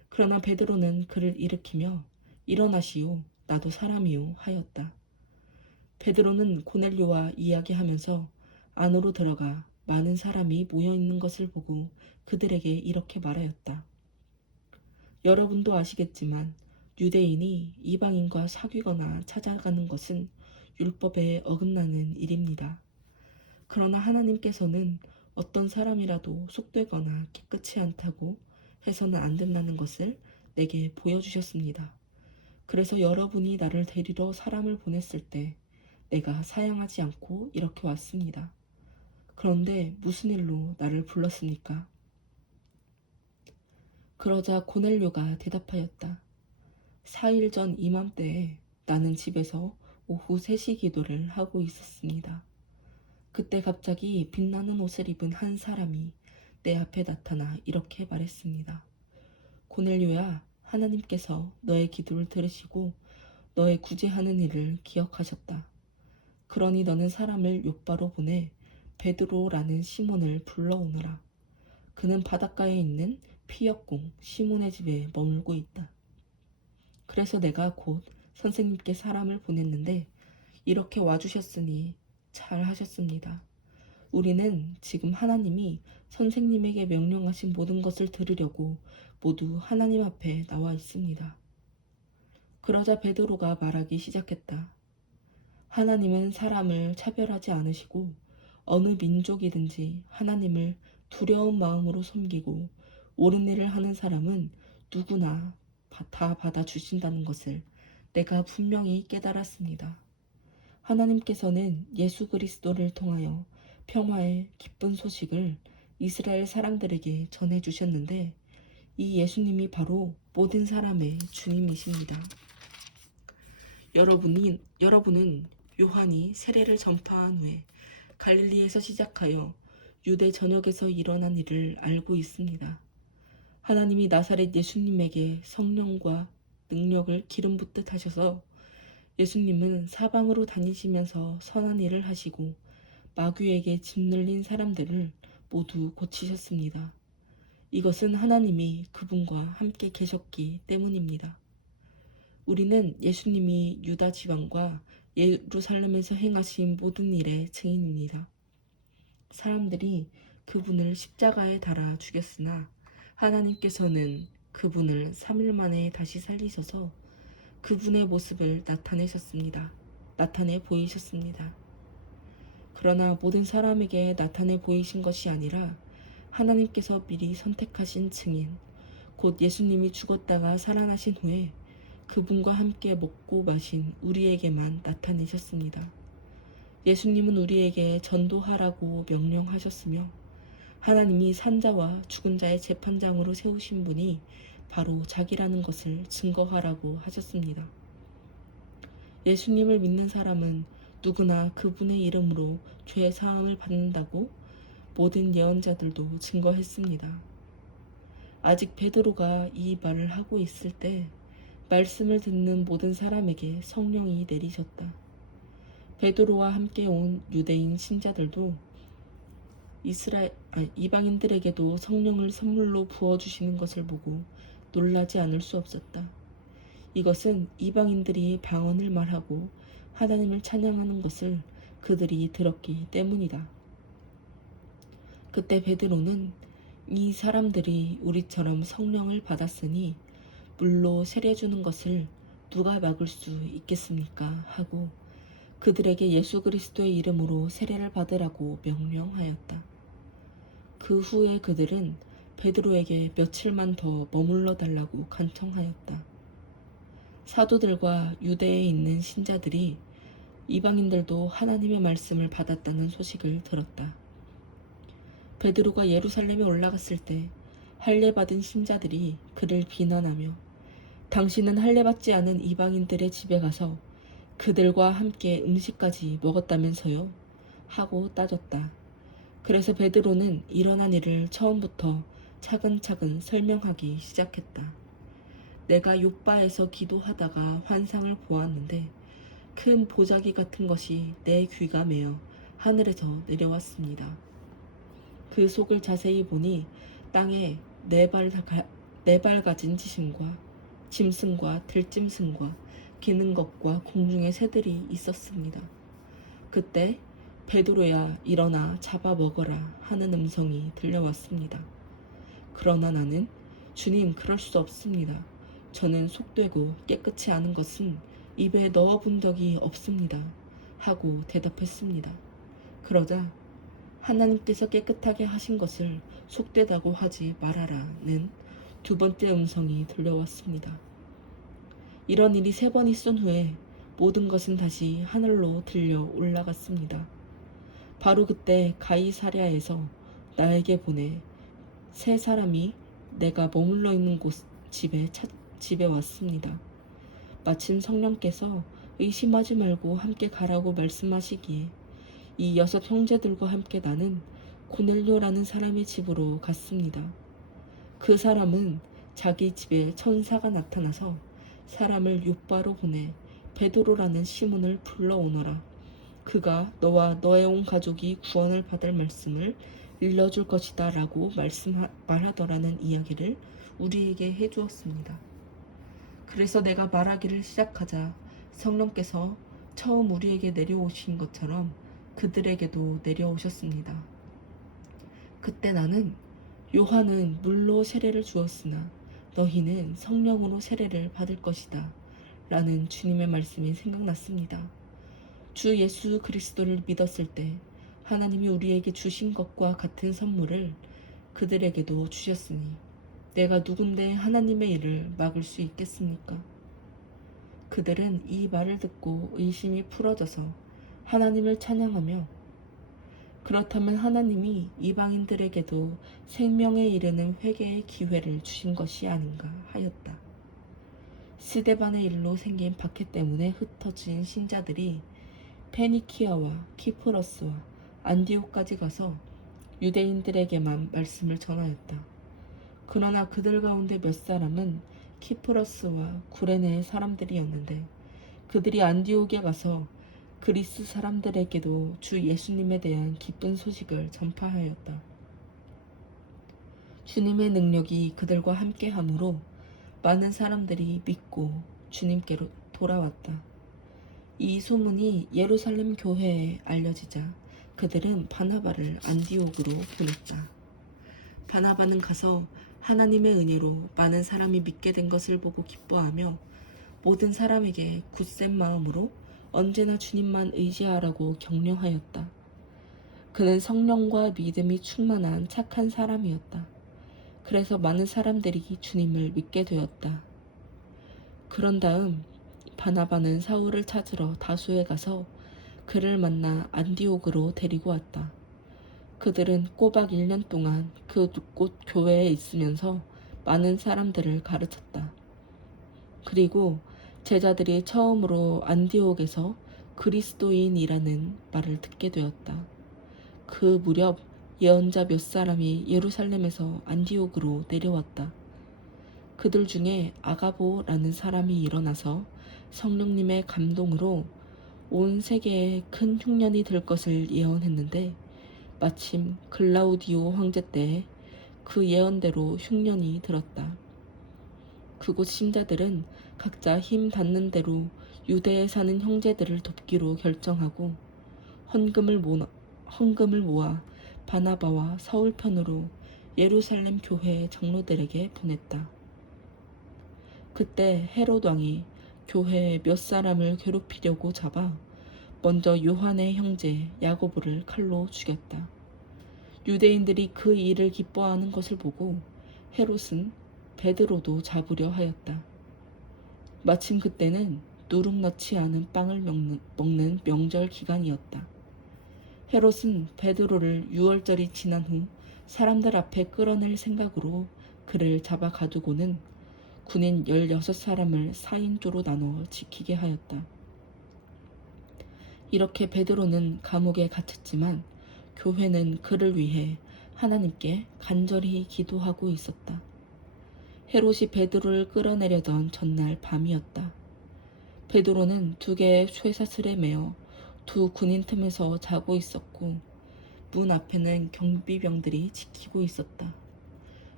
그러나 베드로는 그를 일으키며 일어나시오, 나도 사람이요 하였다. 베드로는 고넬료와 이야기하면서 안으로 들어가 많은 사람이 모여 있는 것을 보고 그들에게 이렇게 말하였다. 여러분도 아시겠지만 유대인이 이방인과 사귀거나 찾아가는 것은 율법에 어긋나는 일입니다. 그러나 하나님께서는 어떤 사람이라도 속되거나 깨끗이 않다고 해서는 안 된다는 것을 내게 보여주셨습니다. 그래서 여러분이 나를 데리러 사람을 보냈을 때 내가 사양하지 않고 이렇게 왔습니다. 그런데 무슨 일로 나를 불렀습니까? 그러자 고넬료가 대답하였다. 4일 전 이맘때에 나는 집에서 오후 3시 기도를 하고 있었습니다. 그때 갑자기 빛나는 옷을 입은 한 사람이 내 앞에 나타나 이렇게 말했습니다. 고넬료야, 하나님께서 너의 기도를 들으시고 너의 구제하는 일을 기억하셨다. 그러니 너는 사람을 욥바로 보내 베드로라는 시몬을 불러오너라. 그는 바닷가에 있는 피역공 시몬의 집에 머물고 있다. 그래서 내가 곧 선생님께 사람을 보냈는데 이렇게 와주셨으니 잘 하셨습니다. 우리는 지금 하나님이 선생님에게 명령하신 모든 것을 들으려고 모두 하나님 앞에 나와 있습니다. 그러자 베드로가 말하기 시작했다. 하나님은 사람을 차별하지 않으시고 어느 민족이든지 하나님을 두려운 마음으로 섬기고 옳은 일을 하는 사람은 누구나 다 받아주신다는 것을 내가 분명히 깨달았습니다. 하나님께서는 예수 그리스도를 통하여 평화의 기쁜 소식을 이스라엘 사람들에게 전해주셨는데 이 예수님이 바로 모든 사람의 주님이십니다. 여러분은 요한이 세례를 전파한 후에 갈릴리에서 시작하여 유대 전역에서 일어난 일을 알고 있습니다. 하나님이 나사렛 예수님에게 성령과 능력을 기름 붓듯 하셔서 예수님은 사방으로 다니시면서 선한 일을 하시고 마귀에게 짓눌린 사람들을 모두 고치셨습니다. 이것은 하나님이 그분과 함께 계셨기 때문입니다. 우리는 예수님이 유다 지방과 예루살렘에서 행하신 모든 일의 증인입니다. 사람들이 그분을 십자가에 달아 죽였으나 하나님께서는 그분을 3일 만에 다시 살리셔서 그분의 모습을 나타내 보이셨습니다. 그러나 모든 사람에게 나타내 보이신 것이 아니라 하나님께서 미리 선택하신 증인, 곧 예수님이 죽었다가 살아나신 후에 그분과 함께 먹고 마신 우리에게만 나타내셨습니다. 예수님은 우리에게 전도하라고 명령하셨으며 하나님이 산자와 죽은 자의 재판장으로 세우신 분이 바로 자기라는 것을 증거하라고 하셨습니다. 예수님을 믿는 사람은 누구나 그분의 이름으로 죄 사함을 받는다고 모든 예언자들도 증거했습니다. 아직 베드로가 이 말을 하고 있을 때 말씀을 듣는 모든 사람에게 성령이 내리셨다. 베드로와 함께 온 유대인 신자들도 이방인들에게도 성령을 선물로 부어주시는 것을 보고 놀라지 않을 수 없었다. 이것은 이방인들이 방언을 말하고 하나님을 찬양하는 것을 그들이 들었기 때문이다. 그때 베드로는 이 사람들이 우리처럼 성령을 받았으니 물로 세례 주는 것을 누가 막을 수 있겠습니까? 하고 그들에게 예수 그리스도의 이름으로 세례를 받으라고 명령하였다. 그 후에 그들은 베드로에게 며칠만 더 머물러 달라고 간청하였다. 사도들과 유대에 있는 신자들이 이방인들도 하나님의 말씀을 받았다는 소식을 들었다. 베드로가 예루살렘에 올라갔을 때 할례받은 신자들이 그를 비난하며 당신은 할례받지 않은 이방인들의 집에 가서 그들과 함께 음식까지 먹었다면서요? 하고 따졌다. 그래서 베드로는 일어난 일을 처음부터 차근차근 설명하기 시작했다. 내가 욥바에서 기도하다가 환상을 보았는데 큰 보자기 같은 것이 내 귀가 메어 하늘에서 내려왔습니다. 그 속을 자세히 보니 땅에 네 발 가진 짐승과 들짐승과 기는 것과 공중의 새들이 있었습니다. 그때 베드로야 일어나 잡아 먹어라 하는 음성이 들려왔습니다. 그러나 나는 주님 그럴 수 없습니다. 저는 속되고 깨끗이 아는 것은 입에 넣어본 적이 없습니다. 하고 대답했습니다. 그러자 하나님께서 깨끗하게 하신 것을 속되다고 하지 말아라는 두 번째 음성이 들려왔습니다. 이런 일이 3번 있은 후에 모든 것은 다시 하늘로 들려 올라갔습니다. 바로 그때 가이사랴에서 나에게 보내 3사람이 내가 머물러 있는 곳 집에 왔습니다. 마침 성령께서 의심하지 말고 함께 가라고 말씀하시기에 이 6 형제들과 함께 나는 고넬료라는 사람의 집으로 갔습니다. 그 사람은 자기 집에 천사가 나타나서 사람을 욥바로 보내 베드로라는 시몬을 불러오너라. 그가 너와 너의 온 가족이 구원을 받을 말씀을 일러줄 것이다 라고 말하더라는 이야기를 우리에게 해주었습니다. 그래서 내가 말하기를 시작하자 성령께서 처음 우리에게 내려오신 것처럼 그들에게도 내려오셨습니다. 그때 나는 요한은 물로 세례를 주었으나 너희는 성령으로 세례를 받을 것이다 라는 주님의 말씀이 생각났습니다. 주 예수 그리스도를 믿었을 때 하나님이 우리에게 주신 것과 같은 선물을 그들에게도 주셨으니 내가 누군데 하나님의 일을 막을 수 있겠습니까? 그들은 이 말을 듣고 의심이 풀어져서 하나님을 찬양하며 그렇다면 하나님이 이방인들에게도 생명에 이르는 회개의 기회를 주신 것이 아닌가 하였다. 스데반의 일로 생긴 박해 때문에 흩어진 신자들이 페니키아와 키프러스와 안디옥까지 가서 유대인들에게만 말씀을 전하였다. 그러나 그들 가운데 몇 사람은 키프러스와 구레네의 사람들이었는데 그들이 안디옥에 가서 그리스 사람들에게도 주 예수님에 대한 기쁜 소식을 전파하였다. 주님의 능력이 그들과 함께하므로 많은 사람들이 믿고 주님께로 돌아왔다. 이 소문이 예루살렘 교회에 알려지자 그들은 바나바를 안디옥으로 보냈다. 바나바는 가서 하나님의 은혜로 많은 사람이 믿게 된 것을 보고 기뻐하며 모든 사람에게 굳센 마음으로 언제나 주님만 의지하라고 격려하였다. 그는 성령과 믿음이 충만한 착한 사람이었다. 그래서 많은 사람들이 주님을 믿게 되었다. 그런 다음 바나바는 사울을 찾으러 다소에 가서 그를 만나 안디옥으로 데리고 왔다. 그들은 꼬박 1년 동안 그곳 교회에 있으면서 많은 사람들을 가르쳤다. 그리고 제자들이 처음으로 안디옥에서 그리스도인이라는 말을 듣게 되었다. 그 무렵 예언자 몇 사람이 예루살렘에서 안디옥으로 내려왔다. 그들 중에 아가보라는 사람이 일어나서 성령님의 감동으로 온 세계에 큰 흉년이 될 것을 예언했는데 마침 글라우디오 황제 때 그 예언대로 흉년이 들었다. 그곳 신자들은 각자 힘 닿는 대로 유대에 사는 형제들을 돕기로 결정하고 헌금을 모아 바나바와 사울 편으로 예루살렘 교회 장로들에게 보냈다. 그때 헤롯 왕이 교회에 몇 사람을 괴롭히려고 잡아 먼저 요한의 형제 야고보를 칼로 죽였다. 유대인들이 그 일을 기뻐하는 것을 보고 헤롯은 베드로도 잡으려 하였다. 마침 그때는 누룩 넣지 않은 빵을 먹는 명절 기간이었다. 헤롯은 베드로를 유월절이 지난 후 사람들 앞에 끌어낼 생각으로 그를 잡아 가두고는 군인 16사람을 4인조로 나눠 지키게 하였다. 이렇게 베드로는 감옥에 갇혔지만 교회는 그를 위해 하나님께 간절히 기도하고 있었다. 헤롯이 베드로를 끌어내려던 전날 밤이었다. 베드로는 두 개의 쇠사슬에 매어 두 군인 틈에서 자고 있었고 문 앞에는 경비병들이 지키고 있었다.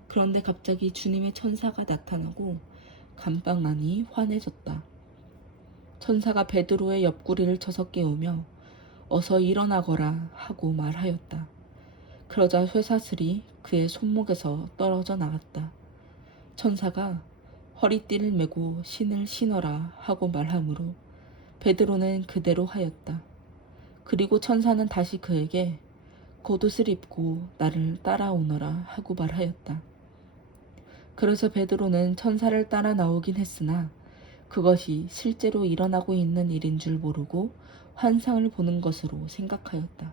그런데 갑자기 주님의 천사가 나타나고 감방 안이 환해졌다. 천사가 베드로의 옆구리를 쳐서 깨우며 어서 일어나거라 하고 말하였다. 그러자 쇠사슬이 그의 손목에서 떨어져 나갔다. 천사가 허리띠를 메고 신을 신어라 하고 말하므로 베드로는 그대로 하였다. 그리고 천사는 다시 그에게 겉옷을 입고 나를 따라오너라 하고 말하였다. 그래서 베드로는 천사를 따라 나오긴 했으나 그것이 실제로 일어나고 있는 일인 줄 모르고 환상을 보는 것으로 생각하였다.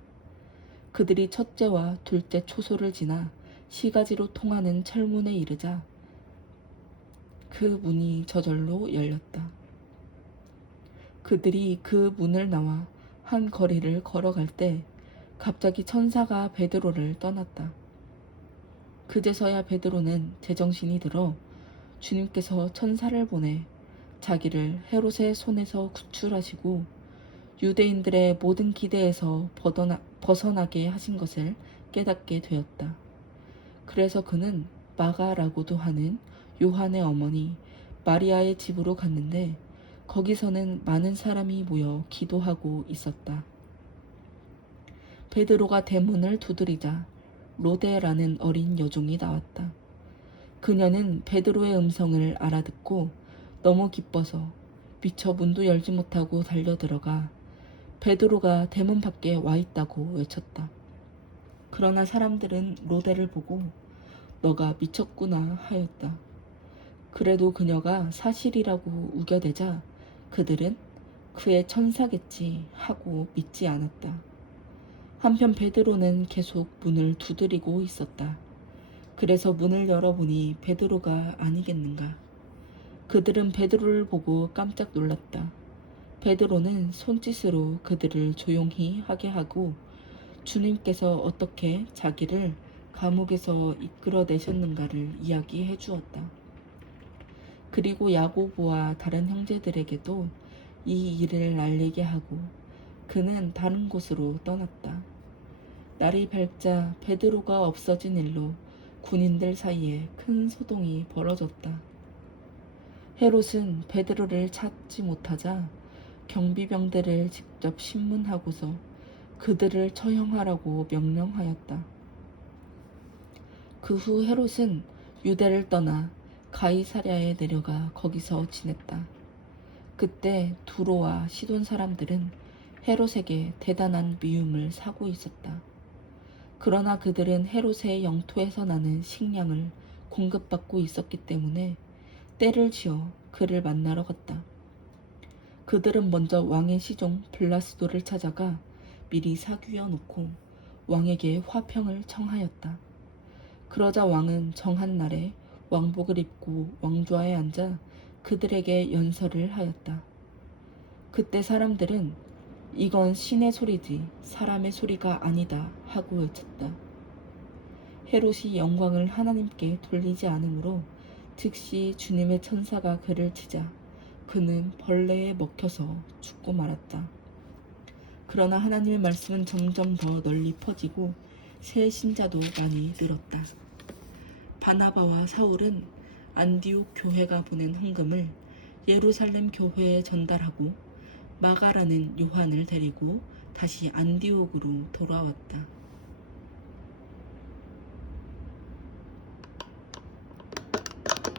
그들이 첫째와 둘째 초소를 지나 시가지로 통하는 철문에 이르자 그 문이 저절로 열렸다. 그들이 그 문을 나와 한 거리를 걸어갈 때 갑자기 천사가 베드로를 떠났다. 그제서야 베드로는 제정신이 들어 주님께서 천사를 보내 자기를 헤롯의 손에서 구출하시고 유대인들의 모든 기대에서 벗어나게 하신 것을 깨닫게 되었다. 그래서 그는 마가라고도 하는 요한의 어머니 마리아의 집으로 갔는데 거기서는 많은 사람이 모여 기도하고 있었다. 베드로가 대문을 두드리자 로데라는 어린 여종이 나왔다. 그녀는 베드로의 음성을 알아듣고 너무 기뻐서 미처 문도 열지 못하고 달려들어가 베드로가 대문 밖에 와 있다고 외쳤다. 그러나 사람들은 로데를 보고 너가 미쳤구나 하였다. 그래도 그녀가 사실이라고 우겨대자 그들은 그의 천사겠지 하고 믿지 않았다. 한편 베드로는 계속 문을 두드리고 있었다. 그래서 문을 열어보니 베드로가 아니겠는가. 그들은 베드로를 보고 깜짝 놀랐다. 베드로는 손짓으로 그들을 조용히 하게 하고 주님께서 어떻게 자기를 감옥에서 이끌어내셨는가를 이야기해 주었다. 그리고 야고보와 다른 형제들에게도 이 일을 알리게 하고 그는 다른 곳으로 떠났다. 날이 밝자 베드로가 없어진 일로 군인들 사이에 큰 소동이 벌어졌다. 헤롯은 베드로를 찾지 못하자 경비병들을 직접 신문하고서 그들을 처형하라고 명령하였다. 그 후 헤롯은 유대를 떠나 가이사랴에 내려가 거기서 지냈다. 그때 두로와 시돈 사람들은 헤롯에게 대단한 미움을 사고 있었다. 그러나 그들은 헤롯의 영토에서 나는 식량을 공급받고 있었기 때문에 때를 지어 그를 만나러 갔다. 그들은 먼저 왕의 시종 블라스도를 찾아가 미리 사귀어 놓고 왕에게 화평을 청하였다. 그러자 왕은 정한 날에 왕복을 입고 왕좌에 앉아 그들에게 연설을 하였다. 그때 사람들은 이건 신의 소리지 사람의 소리가 아니다 하고 외쳤다. 헤롯이 영광을 하나님께 돌리지 않으므로 즉시 주님의 천사가 그를 치자 그는 벌레에 먹혀서 죽고 말았다. 그러나 하나님의 말씀은 점점 더 널리 퍼지고 새 신자도 많이 늘었다. 바나바와 사울은 안디옥 교회가 보낸 헌금을 예루살렘 교회에 전달하고 마가라는 요한을 데리고 다시 안디옥으로 돌아왔다.